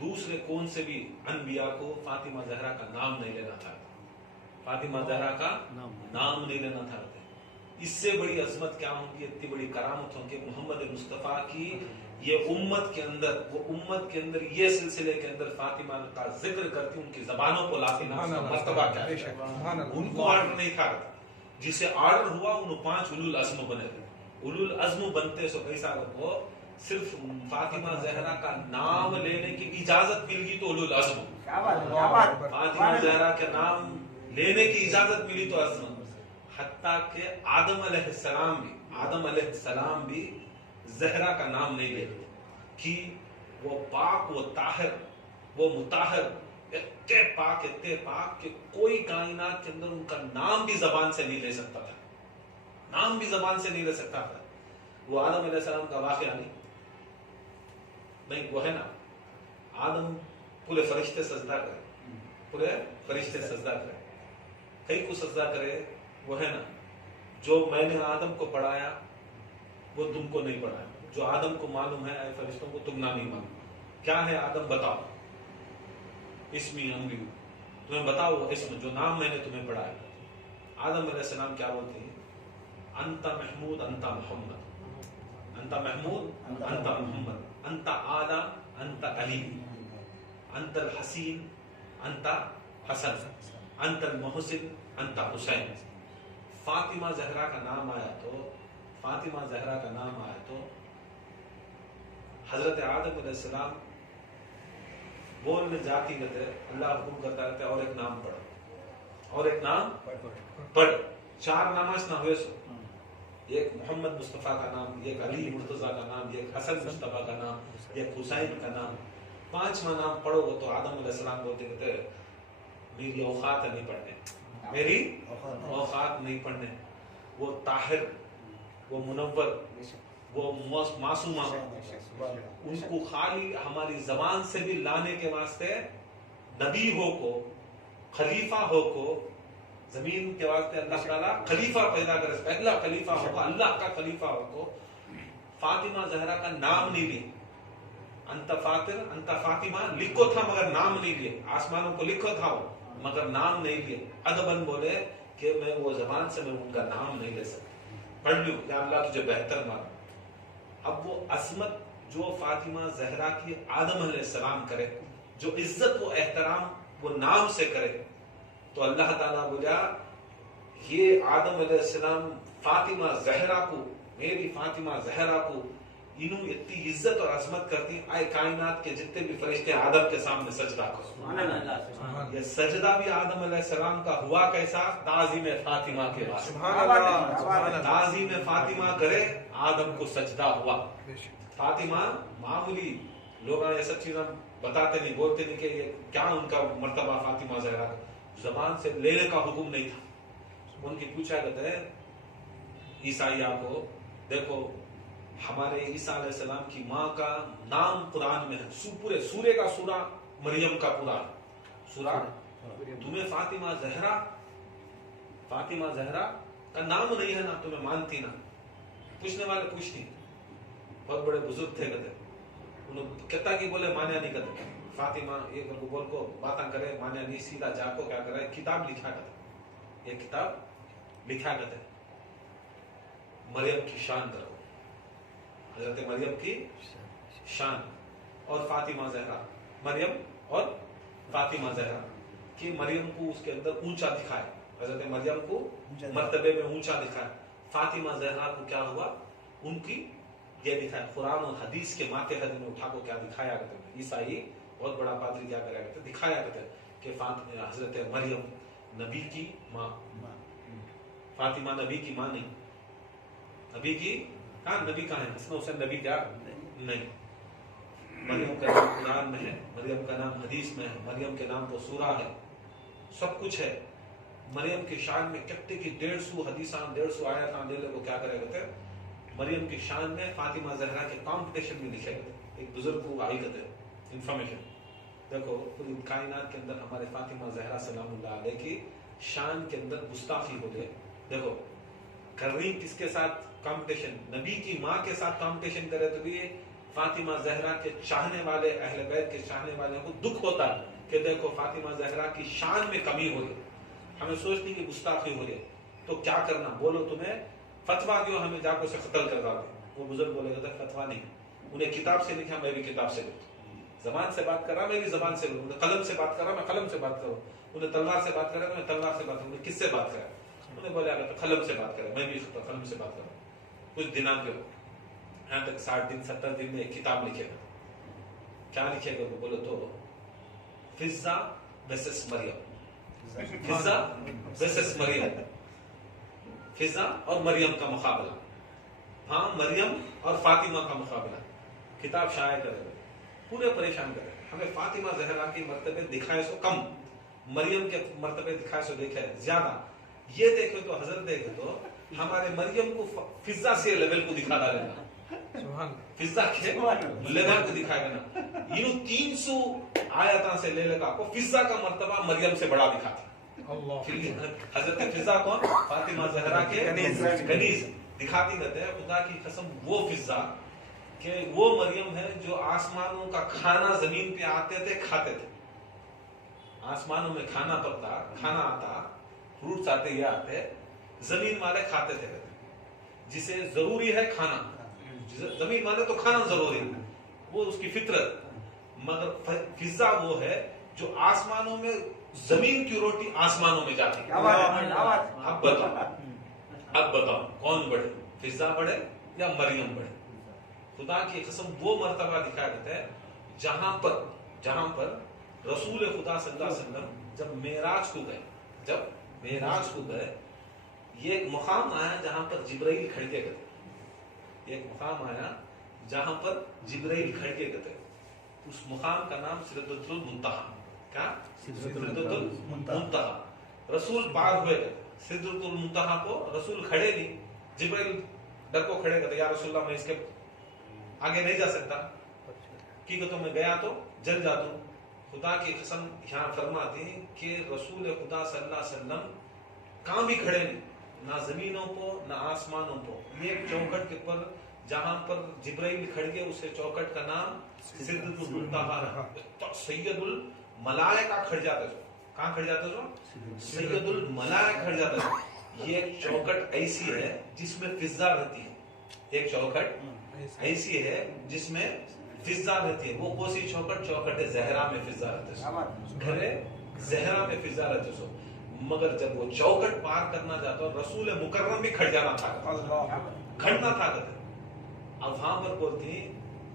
دوسرے کون سے بھی انبیاء کو فاطمہ زہرا کا نام نہیں لینا تھا, فاطمہ زہرا کا نام نہیں لینا تھا. اس سے بڑی عظمت کیا ہوگی, اتنی بڑی کرامت ہوگی محمد مصطفیٰ کی. یہ امت کے اندر, وہ امت کے اندر یہ سلسلے کے اندر فاطمہ کا ذکر کرتی, ان کی زبانوں کو لاتی, مرتبہ کیا ہے, ان کو آرڈر نہیں تھا. جسے آرڈر ہوا انہوں 5 اولو العزم بنے. اولو العزم بنتے سو کیسا کو صرف فاطمہ زہرا کا نام لینے کی اجازت مل گئی تو اولو العزم. فاطمہ زہرا کے نام لینے کی اجازت ملی تو عزم. حتیٰ کہ آدم علیہ السلام بھی زہرا کا نام نہیں لیتے کہ وہ پاک, وہ طاہر, وہ مطہر, اتنے پاک کہ کوئی کائنات کے اندر ان کا نام بھی زبان سے نہیں لے سکتا تھا, نام بھی زبان سے نہیں لے سکتا تھا. وہ آدم علیہ السلام کا واقعہ نہیں, وہ ہے نا, آدم پورے فرشتے سجدہ کرے, پورے فرشتے سجدہ کرے, کئی کو سجدہ کرے, وہ ہے نا, جو میں نے آدم کو پڑھایا وہ تم کو نہیں پڑھایا, جو آدم کو معلوم ہے اے فرشتوں کو تم نہ نہیں معلوم. کیا ہے آدم بتاؤ, اسمی انبیو, تمہیں بتاؤ وہ اسم جو نام میں نے تمہیں پڑھایا. آدم علیہ السلام کیا بولتے ہیں, انت محمود انت محمد, انت محمود انت محمد, انت آدھا انت علی, انت الحسین انت حسن, انت المحسن انت حسین. فاطمہ زہرا کا نام آیا تو, فاطمہ زہرا کا نام آیا تو حضرت آدم علیہ السلام بولنے جاتی رہتے, اللہ حکم کرتا رہتا اور ایک نام پڑھو, اور ایک نام پڑھ. 4 نماز نہ ہوئے سو, ایک محمد مصطفیٰ کا نام, ایک علی مرتضیٰ کا نام, ایک حسن مصطفیٰ کا نام, ایک حسین کا نام, 5واں نام پڑھو گے تو آدم علیہ السلام بولتے کہتے میری اوقات نہیں پڑھنے، میری اوقات نہیں پڑھنے. وہ طاہر، وہ منور، وہ معصومہ، ان کو خالی ہماری زبان سے بھی لانے کے واسطے نبی ہو کو، خلیفہ ہو کو، زمین کے واسطے اللہ تعالیٰ خلیفہ پیدا کرے، پہلا خلیفہ ہو کو، اللہ کا خلیفہ ہو کو. فاطمہ زہرا کا نام نہیں لیے. انت فاطر انت فاطمہ لکھو تھا مگر نام نہیں لیے. آسمانوں کو لکھو تھا وہ مگر نام نہیں لیے. ادبن بولے کہ میں وہ زبان سے میں ان کا نام نہیں لے سکتا. پڑھ لوں یا اللہ تجھے بہتر مانا. اب وہ عظمت جو فاطمہ زہرا کی آدم علیہ السلام کرے، جو عزت و احترام وہ نام سے کرے، تو اللہ تعالیٰ بولا یہ آدم علیہ السلام فاطمہ زہرا کو، میری فاطمہ زہرا کو انہوں اتنی عزت اور عظمت کرتی، آئے کائنات کے جتنے بھی فرشتے آدم کے سامنے سجدہ کرو. یہ سجدہ بھی آدم علیہ السلام کا ہوا کیسا؟ تعظیم فاطمہ کے بعد. تعظیم فاطمہ کرے آدم کو سجدہ ہوا. فاطمہ معمولی لوگ یہ سب چیزیں بتاتے نہیں، بولتے نہیں کہ یہ کیا ان کا مرتبہ فاطمہ زہرا کا زبان سے لینے کا حکم نہیں تھا. ان کی پوچھا کرتے ہیں عیسائیہ کو، دیکھو ہمارے عیسیٰ علیہ السلام کی ماں کا نام قرآن میں ہے، پورے سورے کا سورہ مریم کا پورا سورہ، تمہیں فاطمہ زہرا کا نام نہیں ہے نا، تمہیں مانتی نا. پوچھنے والے پوچھتی، بہت بڑے بزرگ تھے کہتے انہوں کہتا کہ بولے مانیا نہیں کرتے. فاطمہ ایک بول کو باتاں کرے مانیا نہیں، سیدھا جا کو کیا کرے کتاب لکھا کرتے. یہ کتاب لکھا کرتے مریم کی شان کرو، حضرت مریم کی شان اور فاطمہ زہرا، مریم اور فاطمہ زہرا کہ مریم کو اس کے اندر اونچا دکھائے، حضرت مریم کو مرتبے میں اونچا دکھائے. فاطمہ زہرا کو کیا ہوا؟ ان کی یہ دکھایا قرآن اور حدیث کے ماتحت میں اٹھا کو کیا دکھایا کرتے ہیں. عیسائی بہت بڑا پادری کیا کرا کرتے دکھایا کرتے کہ حضرت مریم نبی کی ماں، فاطمہ نبی کی ماں نہیں. نبی کی کہاں؟ نبی کہاں ہے؟ اس میں اسے نبی کیا نہیں. مریم کا نام قرآن میں ہے، مریم کا نام حدیث میں ہے، مریم کے نام تو سورہ ہے، سب کچھ ہے. مریم کی شان میں کتنے کی 150 حدیثاں 150 آیاتاں دے لے کو کیا کرے گا. مریم کی شان میں فاطمہ زہرا کے کمپٹیشن میں لکھے گئے. ایک بزرگ کو آئی کہتے انفارمیشن دیکھو پوری کائنات کے اندر ہمارے فاطمہ زہرا سلام اللہ علیہ کی شان کے اندر گستاخی ہو گئے. دیکھو کر رہی کس کے ساتھ کمپٹیشن؟ نبی کی ماں کے ساتھ کمپٹیشن کرے تو بھی فاطمہ زہرا کے چاہنے والے، اہل بیت کے چاہنے والے کو دکھ ہوتا ہے کہ دیکھو فاطمہ زہرا کی شان میں کمی ہو رہی. ہمیں سوچتی کہ گستاخی ہو رہی تو کیا کرنا؟ بولو تمہیں فتوا دیو، ہمیں جا کو سے قتل کروا دیں. وہ بزرگ بولے گا فتوا نہیں، انہیں کتاب سے لکھا، میں بھی کتاب سے لکھتا. زبان سے بات کر رہا میں بھی زبان سے لکھوں، قلم سے بات کر رہا میں قلم سے بات کروں. انہیں تلوار سے بات کر رہا میں تلوار سے بات کروں. کس سے بات کرا؟ انہیں بولے اگر قلم سے بات کرے، میں بھی قلم سے بات کروں. کچھ دنوں کے یہاں تک 60 دن 70 دن میں ایک کتاب لکھے گا. کیا لکھے گا وہ بولو تو فضا ویسس مریم، فضا ویسس مریم، فضا اور مریم کا مقابلہ. ہاں مریم اور فاطمہ کا مقابلہ. کتاب شائع کرے گا، پورے پریشان کرے. ہمیں فاطمہ زہرا کی مرتبے دکھائے سو کم، مریم کے مرتبے دکھائے سو دیکھے زیادہ. یہ دیکھو تو حضرت دیکھو تو ہمارے مریم کو فضا سے لیول کو دکھا رہا ہے، فضا کے لیول کو دکھائے گا نا. یہ 300 آیاتاں سے لے لگا کو فضا کا مرتبہ مریم سے بڑا دکھاتا. حضرت فضا کون؟ فاطمہ زہرا کے کنیز دکھاتی رہتے ہیں. خدا کی قسم وہ فضا کہ وہ مریم ہے جو آسمانوں کا کھانا زمین پہ آتے تھے کھاتے تھے. آسمانوں میں کھانا پکتا، کھانا آتا، فروٹس آتے یا آتے، زمین والے کھاتے تھے. جسے ضروری ہے کھانا، زمین والے تو کھانا ضروری ہے، وہ اس کی فطرت. مگر فضا وہ ہے جو آسمانوں میں زمین کی روٹی آسمانوں میں جاتی ہے. اب بتاؤ کون بڑھے، فضا بڑھے یا مریم بڑھے؟ خدا کی قسم وہ مرتبہ دکھایا جاتا ہے جہاں پر رسول خدا صلی اللہ علیہ وسلم جب معراج کو گئے، یہ ایک مقام آیا جہاں پر جبرائیل کھڑکے گئے. ایک مقام آیا جہاں پر جبرائیل کھڑکے گئے. اس مقام کا نام سدرۃ المنتہا. کیا سدرۃ المنتہا. رسول پار ہوئے گئے سدرۃ المنتہا کو. رسول کھڑے نہیں, جبرائیل ڈر کو کھڑے گئے, یا رسول اللہ میں اس کے آگے نہیں جا سکتا, کی کہ تو میں گیا تو جل جاتا ہوں. خدا کی قسم یہاں فرماتے ہیں کہ رسول خدا صلی اللہ علیہ وسلم کہاں بھی کھڑے نہیں, نہ زمینوں کو نہ آسمانوں کو. یہ ایک چوکھٹ کے پر جہاں پر جبرائیل کھڑ گئے, اسے چوکھٹ کا نام سدرۃ المنتہا ہے. سید الملائکہ کھڑ جاتے تھے. کہاں کھڑ جاتے تھے؟ سید الملائکہ کھڑ جاتے تھے. یہ ایک چوکھٹ ایسی ہے جس میں فضا رہتی ہے. ایک چوکھٹ ایسی ہے جس میں فضا رہتی ہے. وہ کون سی چوکھٹ؟ چوکھٹ زہرا میں فضا رہتے ہیں. گھر زہرا میں فضا رہتے سو. مگر جب وہ چوکھٹ پار کرنا چاہتا ہو, رسول مکرم بھی کھڑ جانا تھا, کھڑنا تھا. اب وہاں پر بولتے ہیں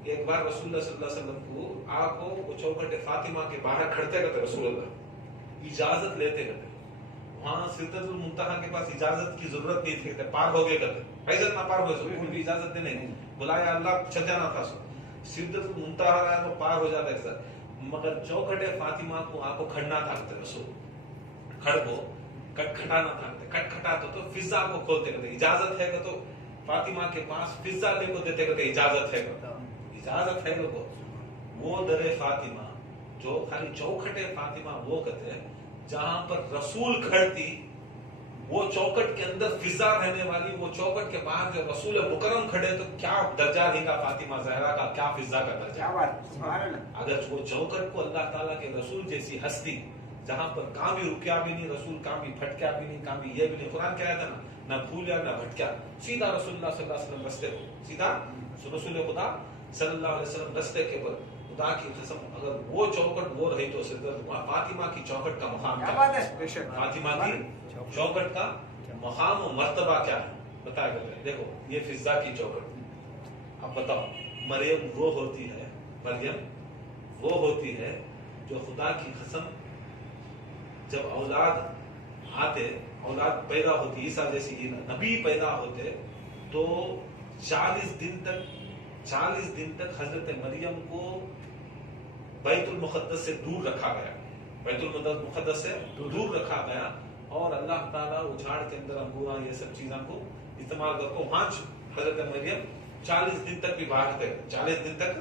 ایک بار رسول اللہ صلی اللہ علیہ وسلم کو آپ کو وہ چوکھٹ فاطمہ کے باہر کھڑتے کرتے, رسول اللہ اجازت لیتے کرتے. وہاں سدرۃ المنتہا کے پاس اجازت کی ضرورت نہیں تھی, پار ہو گئے کرتے. ایسا نہ پار ہوئے ان کی اجازت دینے, بلایا اللہ چل جانا تھا. سدرۃ المنتہا رہا تو پار ہو جاتا ہے. مگر چوکھٹ فاطمہ کو آپ کو کھڑنا تھا رسول, کھڑ کو کھٹکھٹانا تھا. کھٹکھٹاتے تو فضا کو کھولتے کرتے. اجازت ہے کہ تو فاطمہ کے پاس فضا لے کو دیتے کرتے. اجازت ہے کہ اجازت ہے کہ وہ در فاطمہ جو خالی چوکھٹ فاطمہ وہ کہتے ہیں جہاں پر رسول کھڑتی, وہ چوکھٹ کے اندر فضا رہنے والی, وہ چوکھٹ کے باہر جو رسول مکرم کھڑے تو کیا درجہ رہے گا فاطمہ زہرا کا, کیا فضا کا درجہ. اگر وہ چوکھٹ کو اللہ تعالیٰ کے رسول جیسی ہستی جہاں پر کہاں بھی رکیا بھی نہیں رسول, کہاں بھی پھٹکیا بھی نہیں, کہاں بھی یہ بھی نہیں. قرآن کہہ رہا تھا نہ بھولیا نہ بھٹکیا, سیدھا رسول اللہ صلی اللہ علیہ وسلم رستے کو, سیدھا رسول خدا صلی اللہ علیہ وسلم رستے کے پر. خدا کی قسم اگر وہ چوکھٹ وہ رہی تو فاطمہ کی چوکھٹ کا مقام کیا ہے؟ فاطمہ کی چوکھٹ کا مقام و مرتبہ کیا ہے بتایا گیا. دیکھو یہ فضا کی چوکھٹ. اب بتاؤ مریم وہ ہوتی ہے, مریم وہ ہوتی ہے جو خدا کی قسم جب اولاد آتے, اولاد پیدا ہوتی, عیسیٰ جیسی نبی پیدا ہوتے تو 40 دن تک حضرت مریم کو بیت المقدس سے دور رکھا گیا. بیت المقدس سے دور رکھا گیا اور اللہ تعالیٰ اجاڑ کے اندر انگورا یہ سب چیزوں کو استعمال کر کو وہاں حضرت مریم 40 دن تک بھی باہر تھے. 40 دن تک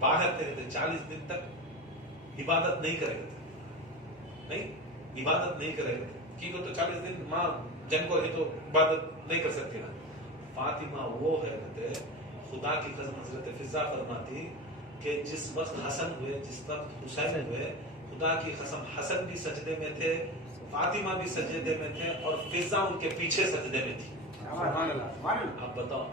باہر تھے, 40 دن تک عبادت نہیں کرے تھے, نہیں عبادت نہیں کرے تھے کیونکہ تو 40 دن ماں جن کو رہی تو عبادت نہیں کر سکتی نا. فاطمہ وہ ہے خدا کی قسم حضرت فضا فرماتی کہ جس وقت حسن ہوئے, جس وقت حسین ہوئے, خدا کی قسم حسن بھی سجدے میں تھے, فاطمہ بھی سجدے میں تھے اور فضا ان کے پیچھے سجدے میں تھی. اب بتاؤ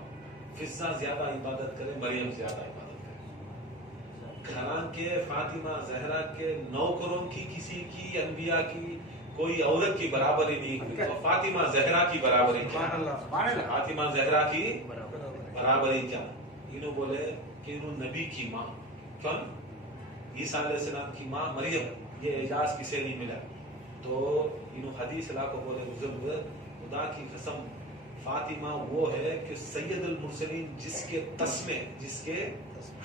فضا زیادہ عبادت کرے, مریم زیادہ عبادت کرے. حالانکہ فاطمہ زہرا کے نوکروں کی کسی کی انبیاء کی کوئی عورت کی برابری نہیں ہوئی, تو فاطمہ زہرا کی برابری کیا؟ فاطمہ زہرا کی برابری کیا؟ انہوں بولے کہ انہوں نبی کی ماں, کون؟ عیسیٰ علیہ السلام کی ماں مریم. یہ اعجاز کسے نہیں ملا. تو انہوں حدیث اللہ کو بولے گزر ہوئے خدا کی قسم فاطمہ وہ ہے کہ سید المرسلین جس کے تسمے, جس کے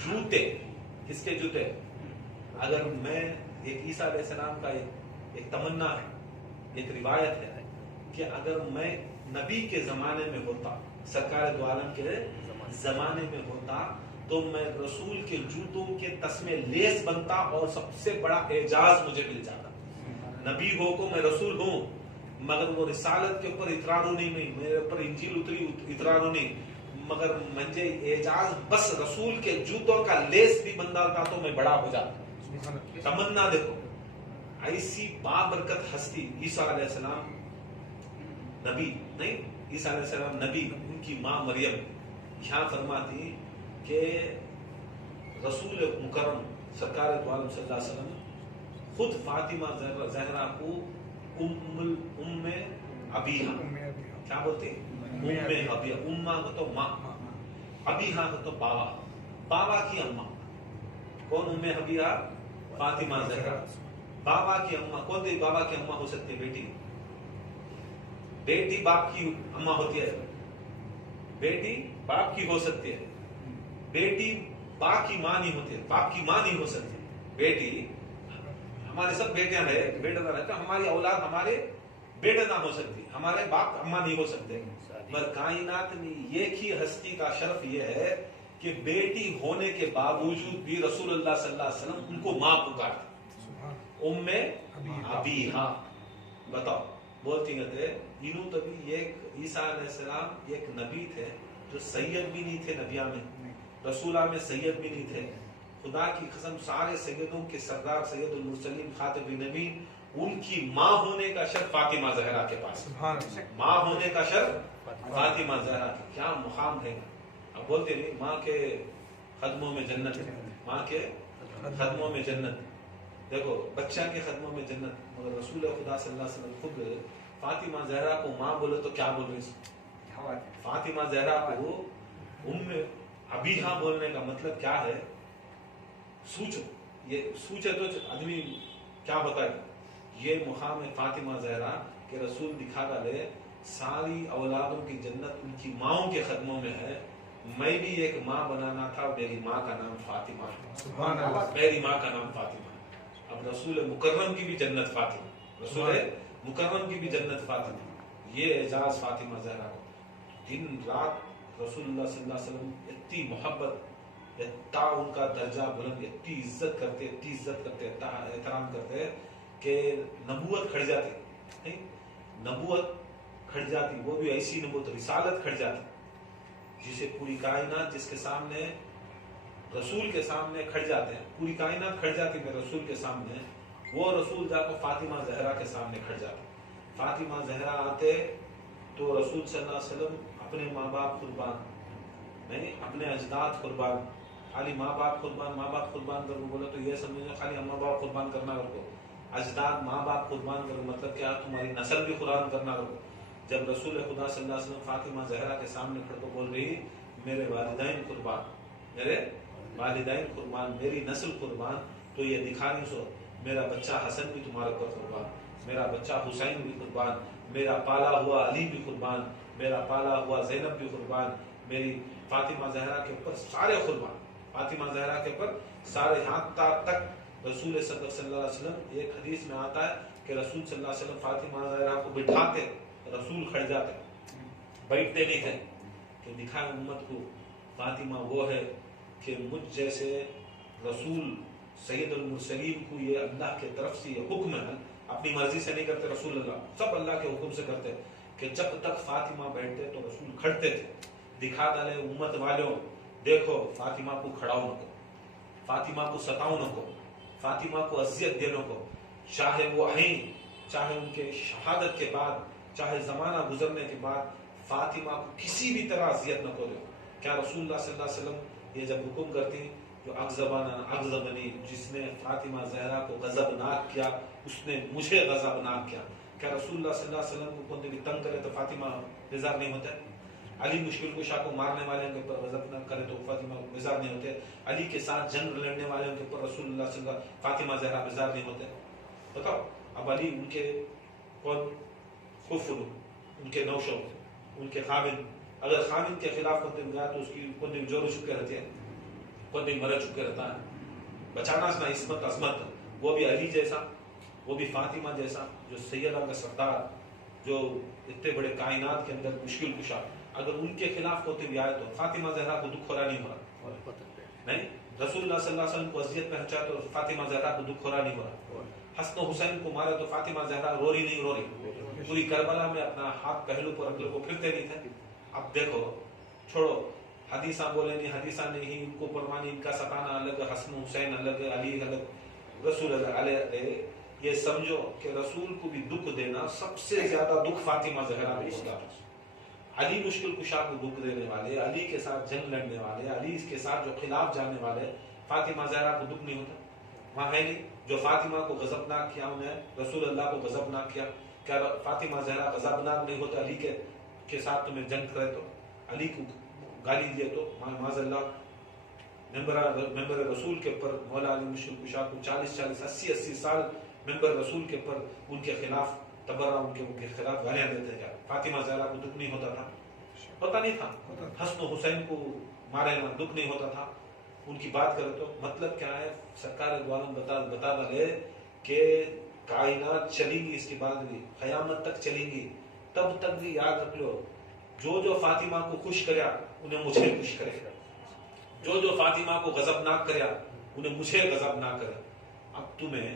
جوتے, کس کے جوتے. اگر میں ایک عیسیٰ علیہ السلام کا ایک تمنا ہے, ایک روایت ہے کہ اگر میں نبی کے زمانے میں ہوتا, سرکار دو عالم کے زمانے میں ہوتا تو میں رسول کے جوتوں کے تسمے لیس بنتا اور سب سے بڑا اعجاز مجھے مل جاتا. نبی ہو کو میں رسول ہوں مگر وہ رسالت کے اوپر اترارو نہیں, میرے اوپر انجیل اتری اترارو نہیں, مگر مجھے اعجاز بس رسول کے جوتوں کا لیس بھی بن جاتا تو میں بڑا ہو جاتا. تمنا دیکھو ایسی بابرکت ہستی. عیسیٰ علیہ السلام نبی نہیں, عیسیٰ علیہ السلام نبی, ان کی ماں مریم. یہاں فرماتی کہ رسول مکرم سرکار دو عالم صلی اللہ علیہ وسلم خود فاطمہ زہرا کو ام ابیہا, کیا بولتی؟ ام ابیہا. اماں کو تو ماں, ابیہا کو تو بابا, بابا کی اماں. کون ام ابیہا؟ فاطمہ زہرا. بابا کی اماں کون تھی؟ بابا کی اماں ہو سکتی ہے بیٹی, بیٹی باپ کی اماں ہوتی ہے, بیٹی باپ کی ہو سکتی ہے, بیٹی باپ کی ماں نہیں ہوتی ہے, باپ کی ماں نہیں ہو سکتی. بیٹی ہمارے سب بیٹیاں رہے بیٹے نہ رہتے, ہماری اولاد ہمارے بیٹے نہ ہو سکتی, ہمارے باپ اماں نہیں ہو سکتے. مگر کائنات میں ایک ہی ہستی کا شرف یہ ہے کہ بیٹی ہونے کے باوجود بھی رسول اللہ صلی اللہ علیہ وسلم ان کو ماں پکارتے. ام ابیہا, بتاؤ بولتی کہتے انہوں تبھی ایک عیسیٰ علیہ السلام ایک نبی تھے جو سید بھی نہیں تھے, نبیاں میں رسولہ میں سید بھی نہیں تھے. خدا کی قسم سارے سیدوں کے سردار سید المرسلین خاتم النبیین, ان کی ماں ہونے کا شرف فاطمہ زہرا کے پاس, ماں ہونے کا شرف فاطمہ زہرا کے, کیا مقام ہے. اب بولتے نہیں ماں کے قدموں میں جنت, ماں کے قدموں میں جنت. دیکھو بچہ کے قدموں میں جنت, مگر رسول خدا صلی اللہ علیہ وسلم خود فاطمہ زہرا کو ماں بولے تو کیا بول رہے, فاطمہ زہرا کو ام ابیہا بولنے کا مطلب کیا ہے. سوچو, یہ سوچے تو آدمی کیا بتائے. یہ مقام ہے فاطمہ زہرا کہ رسول دکھا ڈالے ساری اولادوں کی جنت ان کی ماؤں کے قدموں میں ہے. میں بھی ایک ماں بنانا تھا, میری ماں کا نام فاطمہ ہے, میری ماں کا نام فاطمہ ہے. اب رسول مکرم کی بھی جنت فاطمہ, رسول مکرم کی بھی جنت فاطمہ. یہ اعزاز فاطمہ زہرا کو. دن رات رسول اللہ صلی اللہ علیہ وسلم اتنی محبت, اتنا ان کا درجہ بلند, اتنی عزت کرتے, اتنی عزت کرتے, احترام کرتے کہ نبوت کھڑ جاتی, نبوت کھڑ جاتی, وہ بھی ایسی نبوت, رسالت کھڑ جاتی جسے پوری کائنات جس کے سامنے رسول کے سامنے کھڑ جاتے ہیں, پوری کائنات کھڑ جاتی ہے رسول کے سامنے, وہ رسول جا کو فاطمہ زہرا کے سامنے کھڑ جاتے. فاطمہ زہرا آتے تو رسول صلی اللہ علیہ وسلم اپنے ماں باپ قربان, نہیں اپنے اجداد قربان, خالی ماں باپ قربان, ماں باپ قربان کرو بولے تو یہ سمجھو خالی ماں باپ قربان کرنا رکھو, اجداد ماں باپ قربان کرو مطلب کیا تمہاری نسل بھی قربان کرنا رکھو. جب رسول خدا صلی اللہ علیہ وسلم فاطمہ زہرا کے سامنے کھڑ کو بول رہی میرے والدین قربان, میرے والدین قربان, میری نسل قربان, تو یہ دکھا نہیں سو میرا بچہ حسن بھی تمہارے پر قربان, میرا بچہ حسین بھی قربان, میرا پالا ہوا علی بھی قربان, میرا پالا ہوا زینب بھی قربان, میری فاطمہ زہرا کے اوپر سارے قربان, فاطمہ زہرا کے اوپر سارے. یہاں تک رسول صلی اللہ علیہ وسلم ایک حدیث میں آتا ہے کہ رسول صلی اللہ علیہ وسلم فاطمہ زہرا کو بٹھاتے, رسول کھڑ جاتے, بیٹھتے نہیں تھے, کہ دکھائے امت کو فاطمہ وہ ہے کہ مجھ جیسے رسول سید المرسلین کو یہ اللہ کے طرف سے یہ حکم ہے, اپنی مرضی سے نہیں کرتے رسول اللہ, سب اللہ کے حکم سے کرتے, کہ جب تک فاطمہ بیٹھتے تو رسول کھڑتے تھے. دکھا ڈالے امت والوں دیکھو فاطمہ کو کھڑاؤ نہ کو, فاطمہ کو ستاؤ نہ کو, فاطمہ کو اذیت دینے کو, چاہے وہ ہیں, چاہے ان کے شہادت کے بعد, چاہے زمانہ گزرنے کے بعد فاطمہ کو کسی بھی طرح اذیت نہ کرو. کیا رسول اللہ صلی اللہ علیہ وسلم یہ جب حکم کرتی جو اغضبنی, جس نے فاطمہ زہرا کو غضبناک کیا اس نے مجھے غضبناک کیا, کیا رسول اللہ صلی اللہ علیہ وسلم کو کوئی بھی تنگ کرے تو فاطمہ بیزار نہیں ہوتا؟ علی مشکل کشا کو مارنے والے کے اوپر غضب نہ کرے تو فاطمہ بیزار نہیں ہوتے؟ علی کے ساتھ جنگ لڑنے والوں کے اوپر رسول اللہ صلی اللہ علیہ وسلم فاطمہ زہرا بیزار نہیں ہوتے؟ بتاؤ. اب علی ان کے کون خفر, ان کے نوشو, ان کے خامن, اگر خامن کے خلاف کوئی گیا تو اس کی کوئی جور چکے رہتے ہیں, کوئی مرد چکے رہتا ہے. بچانا نہ عصمت عظمت, وہ بھی علی جیسا, وہ بھی فاطمہ جیسا, جو سیدہ کا سردار, جو اتنے بڑے کائنات کے اندر مشکل کشا, اگر ان کے خلاف ہوتے بھی آئے تو فاطمہ زہرا کو دکھ ہو رہا نہیں ہو رہا, نہیں رسول اللہ صلی اللہ علیہ وسلم کو اذیت پہنچا تو فاطمہ زہرا کو دکھ ہو رہا نہیں ہو رہا, حسن و حسین کو مارے تو فاطمہ زہرا رو رہی نہیں رو رہی, پوری کربلا میں اپنا ہاتھ پہلو پر رکھ کو پھرتے نہیں تھے. اب دیکھو چھوڑو حدیثہ بولے نہیں, حدیثہ نہیں, ان کو پروانی, ان کا ستانا الگ, حسن حسین الگ, علی الگ, رسول اللہ علیہ. یہ سمجھو کہ رسول کو بھی دکھ دینا سب سے زیادہ دکھ فاطمہ زہرا کو ہوتا. علی مشکل کشا کو دکھ دینے والے, علی کے ساتھ جنگ لڑنے والے, علی کے ساتھ جو خلاف جانے والے, فاطمہ زہرا کو دکھ نہیں ہوتا. وہاں ہے نہیں جو فاطمہ کو غضبناک کیا, انہیں رسول اللہ کو غضبناک کیا, کیا فاطمہ زہرا غضبناک نہیں ہوتا؟ علی کے ساتھ تمہیں جنگ کرے تو, علی کو گالی دیے تو معاذ اللہ, ممبر رسول کے اوپر مولا علی مشکل کشا کو 40 80 سال ممبر رسول کے اوپر ان کے خلاف تبرہ, ان کے خلاف گالیاں دیتے جا. فاطمہ زہرا کو دکھ نہیں ہوتا تھا؟ ہوتا نہیں تھا. حسن و حسین کو مارے نا دکھ نہیں ہوتا تھا؟ ان کی بات کرے تو مطلب کیا ہے؟ سرکار دو عالم بتا ڈالے کہ کائنات چلے گی اس کے بعد بھی قیامت تک چلے گی، تب تک بھی یاد رکھ لو جو فاطمہ کو خوش کریا انہیں مجھے خوش کرے، جو فاطمہ کو غضبناک کریا انہیں مجھے غضبناک کرے۔ اب تمہیں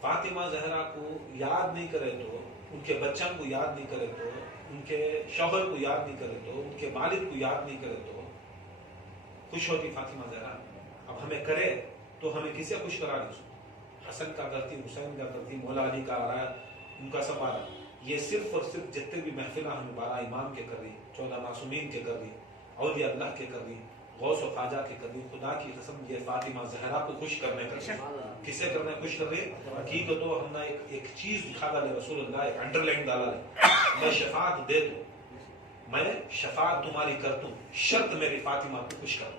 فاطمہ زہرا کو یاد نہیں کرے تو، ان کے بچوں کو یاد نہیں کرے تو، ان کے شوہر کو یاد نہیں کرے تو، ان کے والد کو یاد نہیں کرے تو خوش ہوتی فاطمہ زہرا؟ اب ہمیں کرے تو ہمیں کسے خوش کرا دی؟ حسن کا کرتی، حسین کا کرتی، مولا علی کا آ رہا ہے، ان کا سب آ رہا ہے۔ یہ صرف اور صرف جتنے بھی محفلہ ہمیں 12 امام کے کر رہی، 14 معصومین کے کر رہی، اولیاء اللہ کے کر رہی، غوث و خواجہ کے کر رہی، خدا کی قسم یہ فاطمہ زہرا کو خوش کرنے کر رہی۔ کسے کرنے خوش کر رہی؟ حقیقت تو ہم نے ایک چیز دکھا ڈالے رسول اللہ، ایک انڈر لائن ڈالا ہے، میں شفاعت دے دوں، میں شفاعت تمہاری کر دوں، شرط میری فاطمہ کو خوش کر،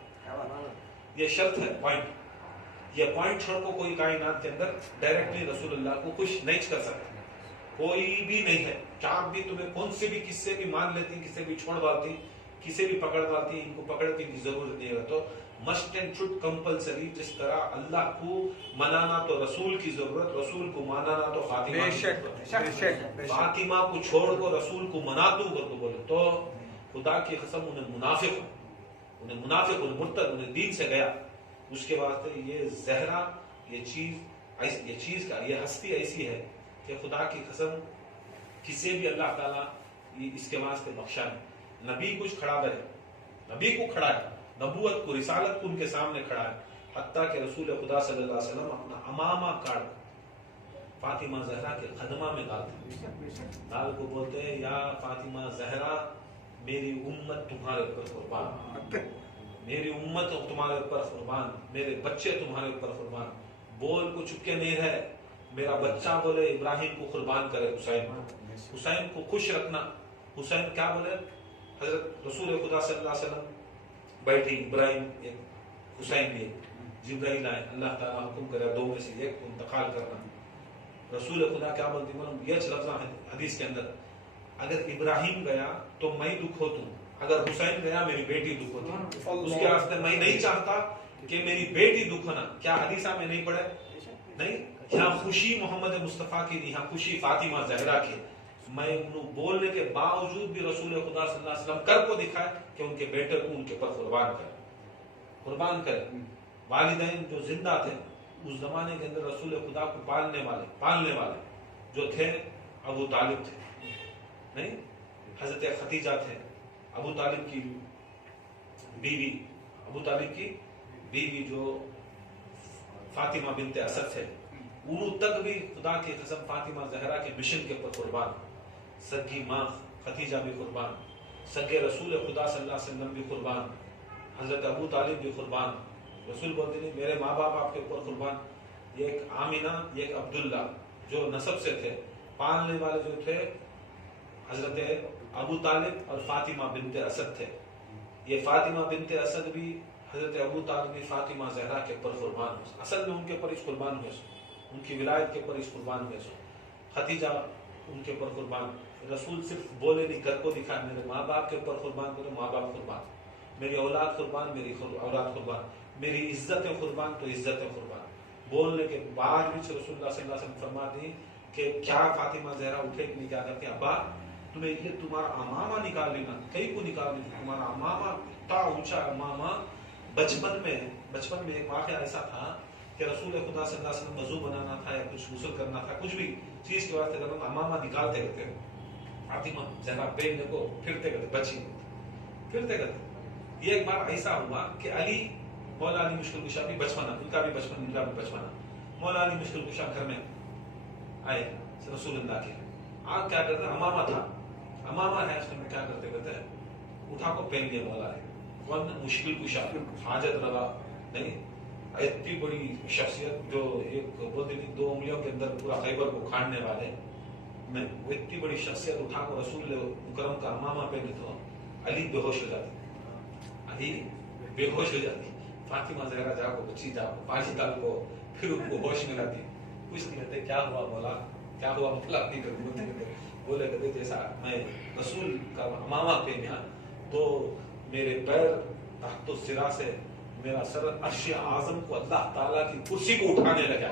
یہ شرط ہے، پوائنٹ۔ یہ پوائنٹ چھوڑ کو کوئی کائنات کے اندر ڈائریکٹلی رسول اللہ کو خوش نہیں کر سکتا، کوئی بھی نہیں ہے۔ چاپ بھی تمہیں کون سے بھی کس سے بھی مان لیتی، کس سے بھی چھوڑ ڈالتی، کسی بھی پکڑ ڈالتی، ان کو پکڑنے کی ضرورت نہیں ہے۔ تو مسٹ اینڈ شوڈ کمپلسری، جس طرح اللہ کو منانا تو رسول کی ضرورت، رسول کو ماننا تو فاطمہ کی ضرورت۔ فاطمہ کو چھوڑ کو رسول کو منا دوں کر کو بولے تو خدا کی قسم انہیں منافق، انہیں مرتد، انہیں دین سے گیا۔ اس کے واسطے یہ زہرا، یہ چیز کا، یہ ہستی ایسی ہے کہ خدا کی قسم کسی بھی اللہ تعالیٰ اس کے واسطے بخشا نہیں۔ نبی کچھ کھڑا رہے، نبی کو کھڑا ہے، نبوت کو، رسالت کو ان کے سامنے کھڑا ہے، حتیٰ کہ رسول خدا صلی اللہ علیہ وسلم اپنا امامہ کاٹ فاطمہ زہرا کے قدمہ میں ڈال کو بولتے ہیں، یا فاطمہ زہرا میری امت تمہارے اوپر قربان، میری امت تمہارے اوپر قربان، میرے بچے تمہارے اوپر قربان، بول کو چپکے نہیں رہے، میرا بچہ بولے ابراہیم کو قربان کرے، حسین کو خوش رکھنا۔ حسین کیا بولے؟ حضرت رسول خدا صلی اللہ علیہ وسلم بیٹھی، ابراہیم ایک، حسین بھی ایک، جبرائیل آئے، اللہ تعالیٰ حکم کرے دو میں سے ایک کو انتقال کرنا۔ رسول خدا کیا بولتی؟ یہ لفظ حدیث کے اندر، اگر ابراہیم گیا تو میں دکھ ہوتوں، اگر حسین گیا میری بیٹی دکھ ہوتی، اس کے واسطے میں نہیں چاہتا کہ میری بیٹی دکھ ہونا۔ کیا حدیثہ میں نہیں پڑھے؟ نہیں، یہاں خوشی محمد مصطفیٰ کی نہیں، یہاں خوشی فاطمہ زہرا کی۔ میں انہوں بولنے کے باوجود بھی رسول خدا صلی اللہ علیہ وسلم کر کو دکھائے کہ ان کے بیٹے کو ان کے پر قربان کرے۔ والدین جو زندہ تھے اس زمانے کے اندر، رسول خدا کو پالنے والے جو تھے ابو طالب تھے، نہیں، حضرت ختیجہ تھے، ابو طالب کی بیوی جو فاطمہ بنت اسد تھے، انہوں تک بھی خدا کی قسم فاطمہ زہرا کے مشن کے پر قربان، سگی ماں ختیجہ بھی قربان، سگے رسول خدا صلی اللہ علیہ وسلم بھی قربان، حضرت ابو طالب بھی قربان۔ رسول بولتے نہیں میرے ماں باپ آپ کے اوپر قربان۔ یہ ایک آمینہ، یہ ایک عبداللہ جو نسب سے تھے، پالنے والے جو تھے حضرت ابو طالب اور فاطمہ بنت اسد تھے۔ یہ فاطمہ بنت اسد بھی حضرت ابو طالب بھی فاطمہ زہرا کے اوپر قربان ہوئے، اصل میں ان کے اوپر اس قربان ہوئے، ان کی ولایت کے اوپر اس قربان ہوئے، ختیجہ ان کے اوپر قربان۔ رسول صرف بولے نہیں، کر کو دکھا، میرے ماں باپ کے اوپر قربان کرو، ماں باپ قربان، میری اولاد قربان، میری اولاد قربان، میری عزت قربان تو عزت قربان۔ بولنے کے بعد بھی رسول اللہ صلی اللہ علیہ وسلم فرماتے ہیں کہ کیا فاطمہ زہرا اٹھے کہ نہیں، کیا کرتے ہیں؟ ابا تمہیں یہ تمہارا امامہ نکال لینا، کئی کو نکال لینا، تمہارا امامہ اتنا اونچا امامہ۔ بچپن میں ایک واقعہ ایسا تھا کہ رسول خدا صلی اللہ علیہ وسلم وضو بنانا تھا یا کچھ غسل کرنا تھا، کچھ بھی چیز کے واسطے کرنا، امامہ نکالتے کرتے فاطمہ زہرا پہننے کو پھرتے کرتے، بچی پھرتے کرتے۔ یہ ایک بار ایسا ہوا کہ علی، مولا علی مشکل کشا بھی بچپنا، ان کا بھی بچپنا، مولا علی مشکل کشا گھر میں آئے رسول اللہ کے، آپ کیا کرتے ہیں؟ امامہ تھا، امامہ ہے، اس میں کیا کرتے ہیں؟ اٹھا کو پہن لیا مولا علی۔ کون؟ مشکل کشا، حاجت روا، نہیں، اتنی بڑی شخصیت جو ایک بولتے تھی 2 انگلیوں کے اندر پورا خیبر کو کھاڑنے والے، میں وہ اتنی بڑی شخصیت اٹھا کو رسول مکرم کا امامہ پہنے تو علی بے ہوش ہو جاتی، فاطمہ زہرا جا کو بچی جا کو پانی ڈال کو، پھر ان کو ہوش میں لاتی، کچھ نہیں کہتے کیا ہوا مولا، کیا ہوا مولا، نہیں کرتے، بولے کہتے جیسا میں رسول کا امامہ پہنا تو میرے پیر تحت السرا سے میرا سر عرش اعظم کو، اللہ تعالیٰ کی کرسی کو اٹھانے لگا۔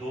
2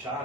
4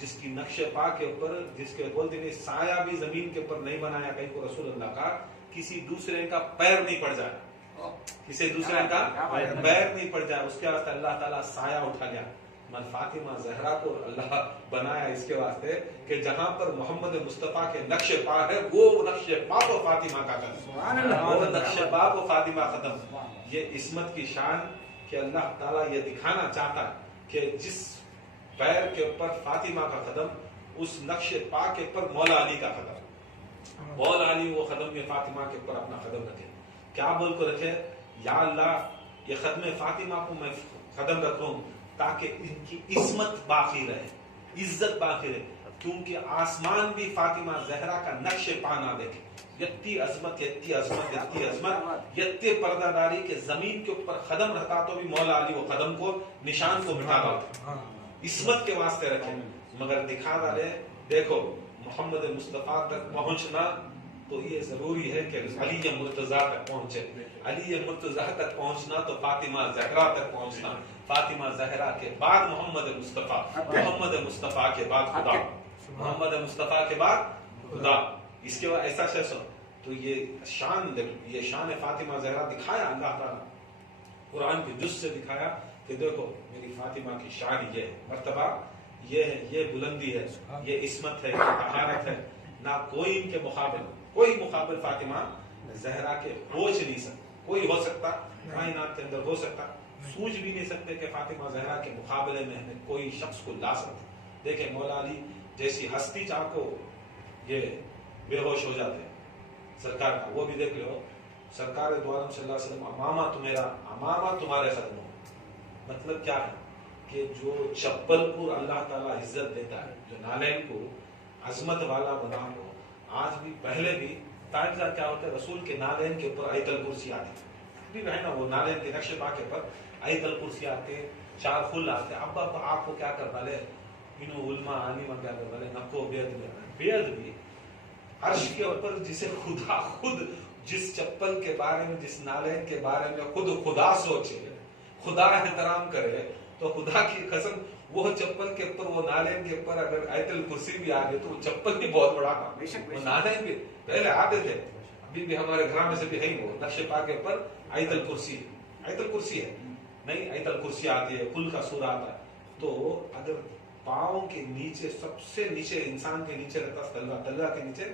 جس کی نقش پا کے اوپر جس کے بولتے ہیں سایہ بھی زمین کے اوپر نہیں بنایا کہیں کو رسول اللہ کا کسی دوسرے کا پیر نہیں پڑ جائے کسی دوسرے کا پیر نہیں پڑ جائے اس کے واسطے اللہ تعالیٰ سایہ اٹھا گیا فاطمہ زہرا کو اللہ بنایا اس کے واسطے کہ جہاں پر محمد مصطفیٰ کے نقش پا ہے وہ نقش پا کو فاطمہ کا قدم وہ نقش پا کو فاطمہ قدم یہ عصمت کی شان کہ اللہ تعالیٰ یہ دکھانا چاہتا ہے کہ جس پیر کے اوپر فاطمہ کا قدم اس نقش پا کے اوپر مولا علی کا قدم مولا علی وہ قدم میں فاطمہ کے اوپر اپنا قدم رکھے کیا بول کو رکھے یا اللہ یہ ختم فاطمہ کو میں قدم رکھوں تاکہ ان کی عصمت باقی رہے عزت باقی رہے کیونکہ آسمان بھی فاطمہ زہرا کا نقش پا نہ دیکھے یتی عظمت یتی عظمت یتی عظمت یتی پردہ داری کے زمین کے اوپر قدم رکھتا تو بھی مولا علی وہ قدم کو نشان کو مٹا دیتا عصمت کے واسطے رکھے مگر دکھا ڈالے دیکھو محمد مصطفیٰ تک پہنچنا تو یہ ضروری ہے کہ علی مرتضیٰ تک پہنچے علی مرتضیٰ تک پہنچنا تو فاطمہ زہرا تک پہنچنا فاطمہ زہرا کے بعد محمد مصطفیٰ محمد مصطفیٰ کے بعد خدا محمد مصطفیٰ کے بعد خدا اس کے بعد ایسا شخص تو یہ شان فاطمہ زہرا دکھایا اللہ تعالیٰ قرآن کی جز سے دکھایا کہ دیکھو میری فاطمہ کی شان یہ ہے مرتبہ یہ ہے یہ بلندی ہے یہ عصمت ہے یہ طہارت ہے نہ کوئی ان کے کوئی مقابل فاطمہ زہرا کے ہو نہیں سکتا کوئی ہو سکتا کائنات کے اندر ہو سکتا سوچ بھی نہیں سکتے کہ فاطمہ زہرا کے مقابلے میں ہمیں کوئی شخص کو لا سکتا دیکھیں مولا علی جیسی ہستی چاہ کو یہ بے ہوش ہو جاتے ہیں سرکار کا وہ بھی دیکھ لو سرکار دو عالم صلی اللہ علیہ وسلم امامہ تمہارے قدموں مطلب کیا ہے کہ جو چپل کو اللہ تعالیٰ عزت دیتا ہے جو نالین کو عظمت والا بنا کو آج بھی پہلے بھی تاجدار کیا ہوتا ہے رسول کے نالین کے اوپر آیت الکرسی آتی بھی ہے نا وہ نالین کے نقش پا کے اوپر آیت الکرسی آتے چار خل آتے اب آپ کو کیا کر ڈالے انہوں علماء عالمہ کیا کر ڈالے نقو بیعت بھی عرش کے اوپر جسے خدا خود جس چپل کے بارے میں جس نالین کے بارے میں خود خدا سوچے خدا احترام کرے تو خدا کی قسم وہ چپل کے اوپر وہ نالین کے اوپر اگر آیت الکرسی بھی آ گئے تو وہ چپل بھی بہت بڑا کام وہ نالین بھی پہلے آتے تھے ابھی بھی ہمارے گھر میں سے بھی ہے وہ نقش پا کے اوپر آیت الکرسی ہے نہیں آیت الکرسی آتی ہے کل کا سورہ آتا ہے تو اگر پاؤں کے نیچے سب سے نیچے انسان کے نیچے رہتا تلوا کے نیچے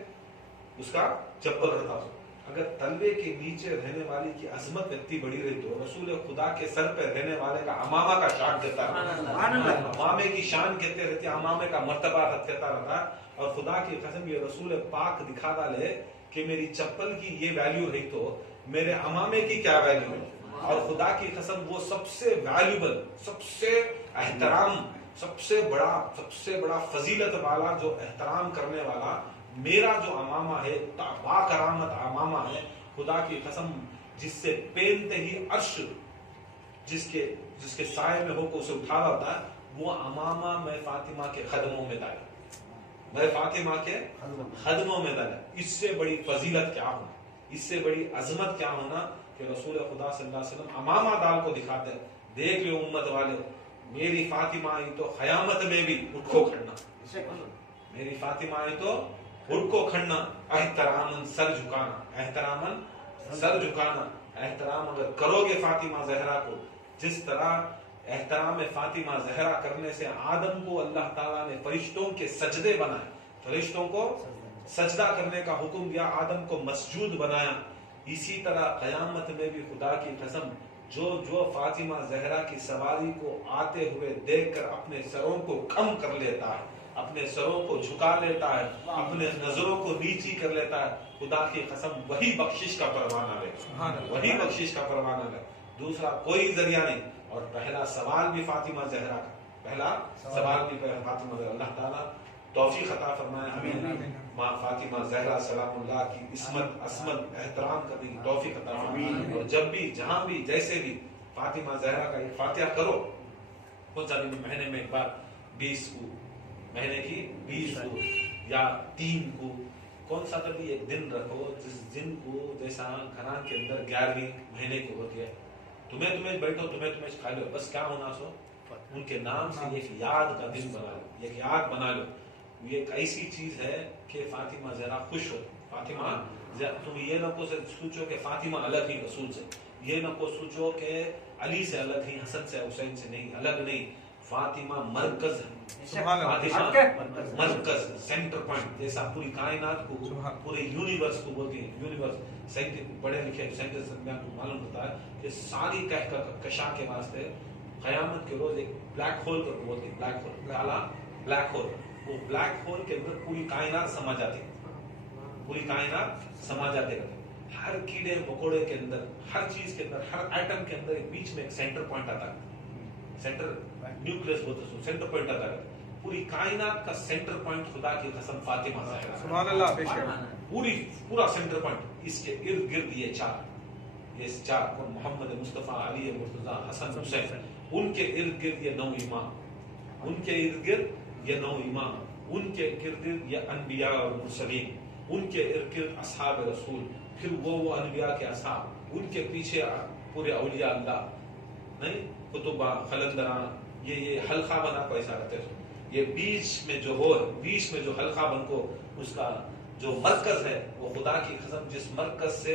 اس کا چپل رہتا اگر تلوے کے نیچے رہنے والی کی عظمت اتنی بڑی رہی تو رسول خدا کے سر پہ رہنے والے کا امامہ کا شان دیتا ہے امامے کی شان کہتے رہتے امامے کا مرتبہ کہتا رہتا اور خدا کی قسم یہ رسول پاک دکھا ڈالے کہ میری چپل کی یہ ویلیو رہی تو میرے امامے کی کیا ویلیو ہے اور خدا کی قسم وہ سب سے ویلیوبل سب سے احترام سب سے بڑا فضیلت والا جو احترام کرنے والا میرا جو امامہ ہے با کرامت امامہ ہے خدا کی قسم جس سے پہنتے ہی عرش جس کے سائے میں ہو کو اسے اٹھا ہوتا ہے وہ امامہ میں فاطمہ کے قدموں میں ڈالا میں فاطمہ کے قدموں میں ڈالا اس سے بڑی فضیلت کیا ہونا اس سے بڑی عظمت کیا ہونا کہ رسول خدا صلی اللہ علیہ وسلم امامہ دال کو دکھاتے ہیں دیکھ لو امت والے میری فاطمہ آئی تو قیامت میں بھی اٹھ کو کھڑنا میری فاطمہ آئی تو اٹھ کو کھڑنا احترامن سر جھکانا احترام اگر کرو گے فاطمہ زہرا کو جس طرح احترام فاطمہ زہرا کرنے سے آدم کو اللہ تعالیٰ نے فرشتوں کے سجدے بنائے فرشتوں کو سجدہ کرنے کا حکم دیا آدم کو مسجود بنایا اسی طرح قیامت میں بھی خدا کی قسم جو فاطمہ زہرا کی سواری کو آتے ہوئے دیکھ کر اپنے سروں کو کم کر لیتا ہے اپنے سروں کو جھکا لیتا ہے اپنے نظروں کو نیچی کر لیتا ہے خدا کی قسم وہی بخشش کا پروانہ ہے وہی بخشش کا پروانہ ہے دوسرا کوئی ذریعہ نہیں اور پہلا سوال بھی فاطمہ زہرا کا فاطمہ زہرا اللہ تعالیٰ توفیق عطا فرمائے ہمیں ماں فاطمہ زہرا سلام اللہ کی عصمت احترام کرنے کی توفیق عطا فرمائے اور جب بھی جہاں بھی جیسے بھی فاطمہ زہرا کا ایک فاتحہ کرو کون سا دن مہینے میں ایک بار 20 کو مہینے کی 20 کو یا 3 کو کون سا کبھی ایک دن رکھو جس دن کو جیسا گھراں کے اندر 11ویں مہینے کی ہوتی ہے تمہیں بیٹھو تمہیں کھا لو بس کیا ہونا سو ان کے نام سے ایک یاد کا دن بنا لو, ایک یاد بنا لو. یہ ایک ایسی چیز ہے کہ فاطمہ زہرا خوش ہو. فاطمہ تم یہ نہ کو سوچو کہ فاطمہ الگ ہی رسول سے, یہ نہ کو سوچو کہ علی سے الگ ہی, حسن سے حسین سے نہیں, الگ نہیں. فاطمہ مرکز ہے, فاطمہ مرکز, سینٹر پوائنٹ. جیسا پوری کائنات کو, پورے یونیورس کو بولتی ہے, یونیورس پڑھے لکھے سائنٹسٹ کو معلوم ہوتا ہے کہ ساری کشا کے واسطے قیامت کے روز ایک بلیک ہول کو بولتے ہیں, بلیک ہول, کالا بلیک ہول. وہ بلیک ہول کے اندر پوری کائنات سما جاتی ہے, پوری کائنات سما جاتے ہیں. ہر کیڑے مکوڑے کے اندر, ہر چیز کے اندر, ہر ایٹم کے اندر بیچ میں ایک سینٹر پوائنٹ آتا ہے, سینٹر نیوکلیس بولتے ہیں, سینٹر پوائنٹ آتا ہے. پوری کائنات کا سینٹر پوائنٹ خدا کی قسم فاطمہ زہرا. سبحان اللہ, بے شک. پورا سینٹر پوائنٹ. اس کے ارد گرد یہ چار محمد مصطفیٰ, علی مرتضیٰ, حسن حسین, ان کے ارد گرد یہ 9 امام, ان کے ارد گرد یہ 9 امام, ان کے ارد گرد یہ انبیاء اور مرسلین, ان کے ارد گرد اصحاب رسول, پھر وہ انبیاء کے اصحاب, ان کے پیچھے پورے اولیاء اللہ, نہیں کتبہ, قلندراں, یہ حلقہ بنا کو ایسا رہتے ہیں. یہ بیچ میں جو حلقہ بن کو اس کا جو مرکز ہے, وہ خدا کی قسم جس مرکز سے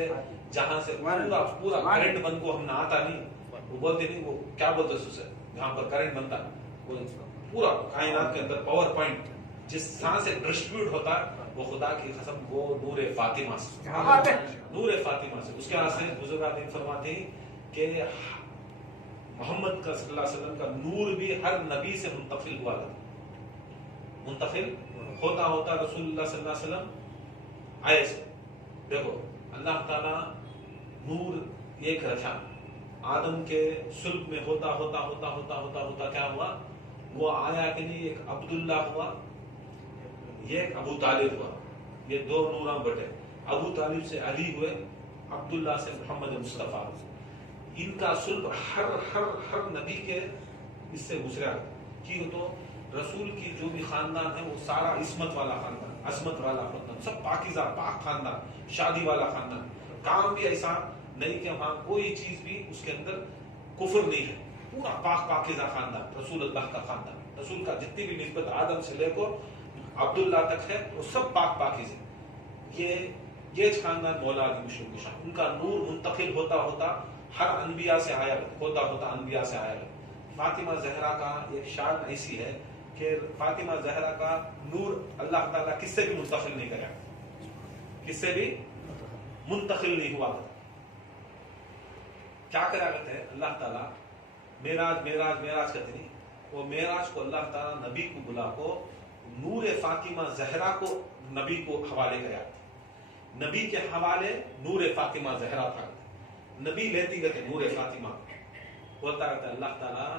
جہاں سے پورا کرنٹ بن کو ہم نہ آتا نہیں, وہ بولتے نہیں, وہ کیا بولتے اسے جہاں پر کرنٹ بنتا, وہ پورا کائنات کے اندر پاور پوائنٹ جس طرح سے ڈسٹریبیوٹ ہوتا ہے, وہ خدا کی قسم وہ نور فاطمہ سے, نور فاطمہ سے. اس کے بعد سے بزرگان فرماتے ہیں کہ محمد کا صلی اللہ علیہ وسلم کا نور بھی ہر نبی سے منتقل ہوا تھا, منتقل ہوتا رسول اللہ صلی اللہ علیہ وسلم آئے سے. دیکھو اللہ تعالیٰ نور ایک رکھا, آدم کے صلب میں ہوتا کیا ہوا, وہ آیا کہ نہیں, ایک عبداللہ ہوا, یہ ایک ابو طالب ہوا, یہ 2 نوراں بٹے. ابو طالب سے علی ہوئے, عبداللہ سے محمد مصطفیٰ. ان کا صلب ہر نبی کے اس سے گزرا, کیوں تو رسول کی جو بھی خاندان ہے وہ سارا عصمت والا خاندان, عصمت والا خاندان, سب پاکیزہ پاک خاندان, شادی والا خاندان. کام بھی ایسا نہیں کہ وہاں کوئی چیز بھی اس کے اندر کفر نہیں ہے, پورا پاکیزہ خاندان, رسول اللہ کا خاندان. رسول کا جتنی بھی نسبت آدم سے لے کر عبداللہ تک ہے وہ سب پاکیزہ. یہ خاندان مولا علی مشرق کی شان, ان کا نور منتقل ہوتا ہر انبیاء سے آیا, ہوتا انبیاء سے آیا. فاطمہ زہرا کا ایک شان ایسی ہے کہ فاطمہ زہرا کا نور اللہ تعالیٰ کس سے بھی منتقل نہیں کرا, کس سے بھی منتقل نہیں ہوا. کیا کرا کرتے ہیں اللہ تعالیٰ, معراج کرتے نہیں, وہ معراج کو اللہ تعالیٰ نبی کو بلا کو نور فاطمہ زہرا کو نبی کو حوالے کرا, نبی کے حوالے نور فاطمہ زہرا تھا. نبی لیتی گئے نور فاطمہ, بولتا رہتا ہے اللہ تعالیٰ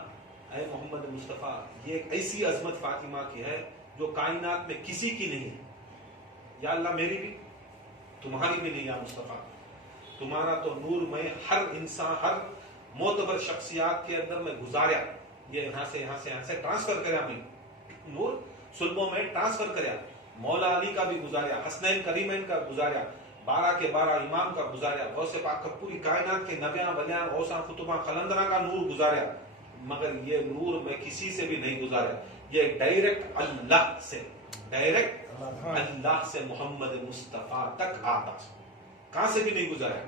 اے محمد مصطفیٰ, یہ ایک ایسی عظمت فاطمہ کی ہے جو کائنات میں کسی کی نہیں ہے. یا اللہ میری بھی, تمہاری بھی نہیں یا مصطفیٰ. تمہارا تو نور میں ہر انسان, ہر معتبر شخصیات کے اندر میں گزاریا, یہ یہاں سے ٹرانسفر کریا, میں نور صلبوں میں ٹرانسفر کریا. مولا علی کا بھی گزاریا, حسنین کریمین کا گزاریا, 12 کے 12 امام کا گزاریا, غوث پاک کا پوری کائنات کے نبیاں ولیاں غوثاں خطباں قلندراں کا نور گزاریا, مگر یہ نور میں کسی سے بھی نہیں گزاریا. یہ ڈائریکٹ اللہ سے محمد مصطفیٰ تک آتا, کہاں سے بھی نہیں گزاریا.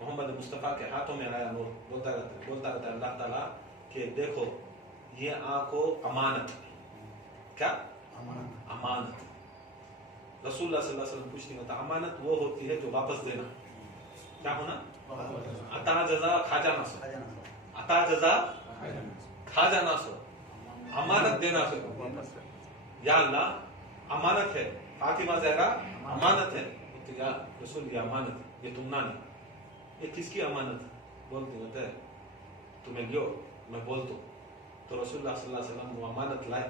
محمد مصطفیٰ کے ہاتھوں میں آیا نور. بولتا رہتا ہے اللہ تعالیٰ کہ دیکھو یہ آنکھوں امانت, کیا امانت. رسول اللہ صلی اللہ علیہ وسلم کچھ نہیں ہوتا. امانت وہ ہوتی ہے جو واپس دینا, کیا ہونا, عطا جزا کھاجا نہ سو, عطا جزا کھاجا نہ سو, امانت دینا سو. یا اللہ امانت ہے, فاطمہ زہرا امانت ہے. یا رسول یہ امانت, یہ تم نہ نہیں, یہ کس کی امانت بولتے ہوتا ہے, تمہیں لو میں بولتا ہوں. تو رسول اللہ صلی اللہ علیہ وسلم وہ امانت لائے.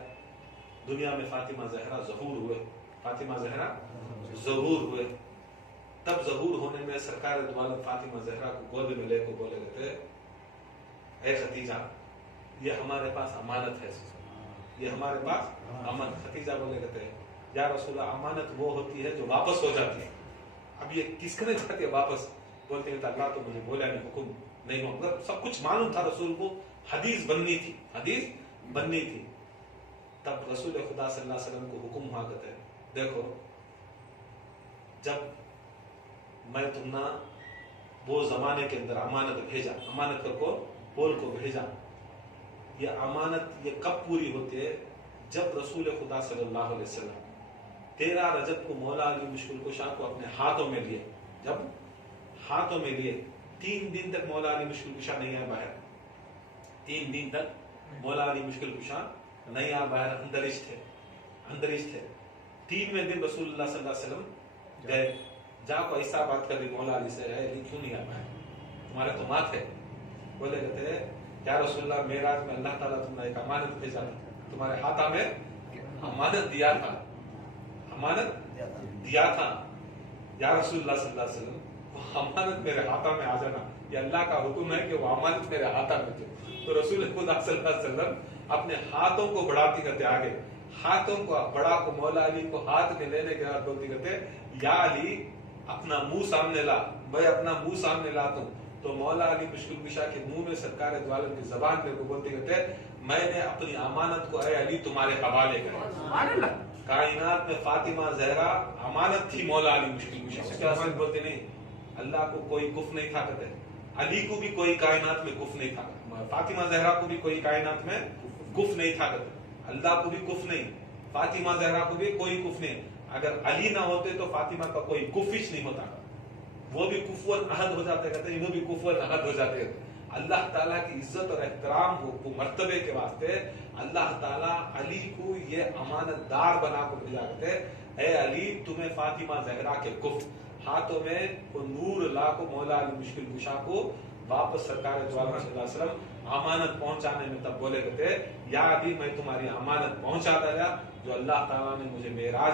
دنیا میں فاطمہ زہرا ظہور ہوئے, فاطمہ زہرا ظہور ہوئے. تب ظہور ہونے میں سرکار دو عالم فاطمہ زہرا کو گود میں لے کو بولے گئے اے ختیجہ یہ ہمارے پاس امانت ہے, یہ ہمارے پاس امانت. ختیجہ بولے گئے یا رسول اللہ امانت وہ ہوتی ہے جو واپس ہو جاتی ہے. اب یہ کس کرنے جاتی ہے واپس, بولتے ہیں اللہ تو مجھے بولا نہیں, حکم نہیں ہو, مگر سب کچھ معلوم تھا رسول کو, حدیث بننی تھی, حدیث بننی تھی، تب رسول خدا صلی اللہ علیہ وسلم کو حکم ہوا کرتے دیکھو جب میں تم نہ وہ زمانے کے اندر امانت بھیجا، امانت کو بول کو بھیجا، یہ امانت یہ کب پوری ہوتی ہے؟ جب رسول خدا صلی اللہ علیہ وسلم 13 رجب کو مولا علی مشکل کشا کو اپنے ہاتھوں میں لیے، جب ہاتھوں میں لیے 3 دن تک مولا علی مشکل کشا نہیں آیا باہر، 3 دن تک مولا علی مشکل کشا نہیں آیا باہر، اندرش تھے 3ویں دن رسول اللہ صلی اللہ علیہ وسلم گئے، جا کو ایسا بات کر رہی مولا علی سے، علی کیوں نہیں آیا باہر، تمہارے تو ماں تھے، بولے کہتے ہیں یا رسول اللہ معراج میں اللہ تعالیٰ تم نے ایک امانت بھیجا تھا، تمہارے ہاتھ میں امانت دیا تھا، امانت دیا تھا یا رسول اللہ صلی اللہ علیہ وسلم، وہ امانت میرے ہاتھوں میں آ جانا، یہ اللہ کا حکم ہے کہ وہ امانت میرے ہاتھوں میں تھے۔ تو رسول خدا صلی اللہ علیہ وسلم اپنے ہاتھوں کو بڑھاتی کرتے آگے، ہاتھوں کو بڑا کو مولا علی کو ہاتھ میں لینے کے بعد بولتی کرتے یا علی اپنا منہ سامنے لا، میں اپنا منہ سامنے لاتا ہوں، تو مولا علی مشکل کشا کے منہ میں سرکار دو عالم کی زبان پہ بولتے کہتے میں نے اپنی امانت کو اے علی تمہارے حوالے کرا۔ کائنات میں فاطمہ زہرا امانت تھی مولا علی مشکل کشا، اس کے واسطے بولتے نہیں اللہ کو کوئی کف نہیں تھا کرتے، علی کو بھی کوئی کائنات میں کف نہیں تھا، فاطمہ زہرا کو بھی کوئی کائنات میں کف نہیں تھا کرتے، اللہ کو بھی کف نہیں، فاطمہ زہرا کو بھی کوئی کف نہیں، اگر علی نہ ہوتے تو فاطمہ کا کوئی کفش نہیں ہوتا، وہ بھی کفر احد ہو جاتے کہتے ہیں، وہ بھی کفر احد ہو جاتے ہیں۔ اللہ تعالیٰ کی عزت اور احترام کو مرتبے کے واسطے اللہ تعالیٰ علی کو یہ امانت دار بنا کو بھیجا کرتے اے علی تمہیں فاطمہ زہرا کے کف ہاتھوں میں وہ نور لا کو مولا علی مشکل کشا کو واپس سرکار دو عالم صلی اللہ علیہ وسلم امانت پہنچانے میں تب بولے کرتے یا علی میں تمہاری امانت پہنچا دیا جو اللہ تعالیٰ نے مجھے معراج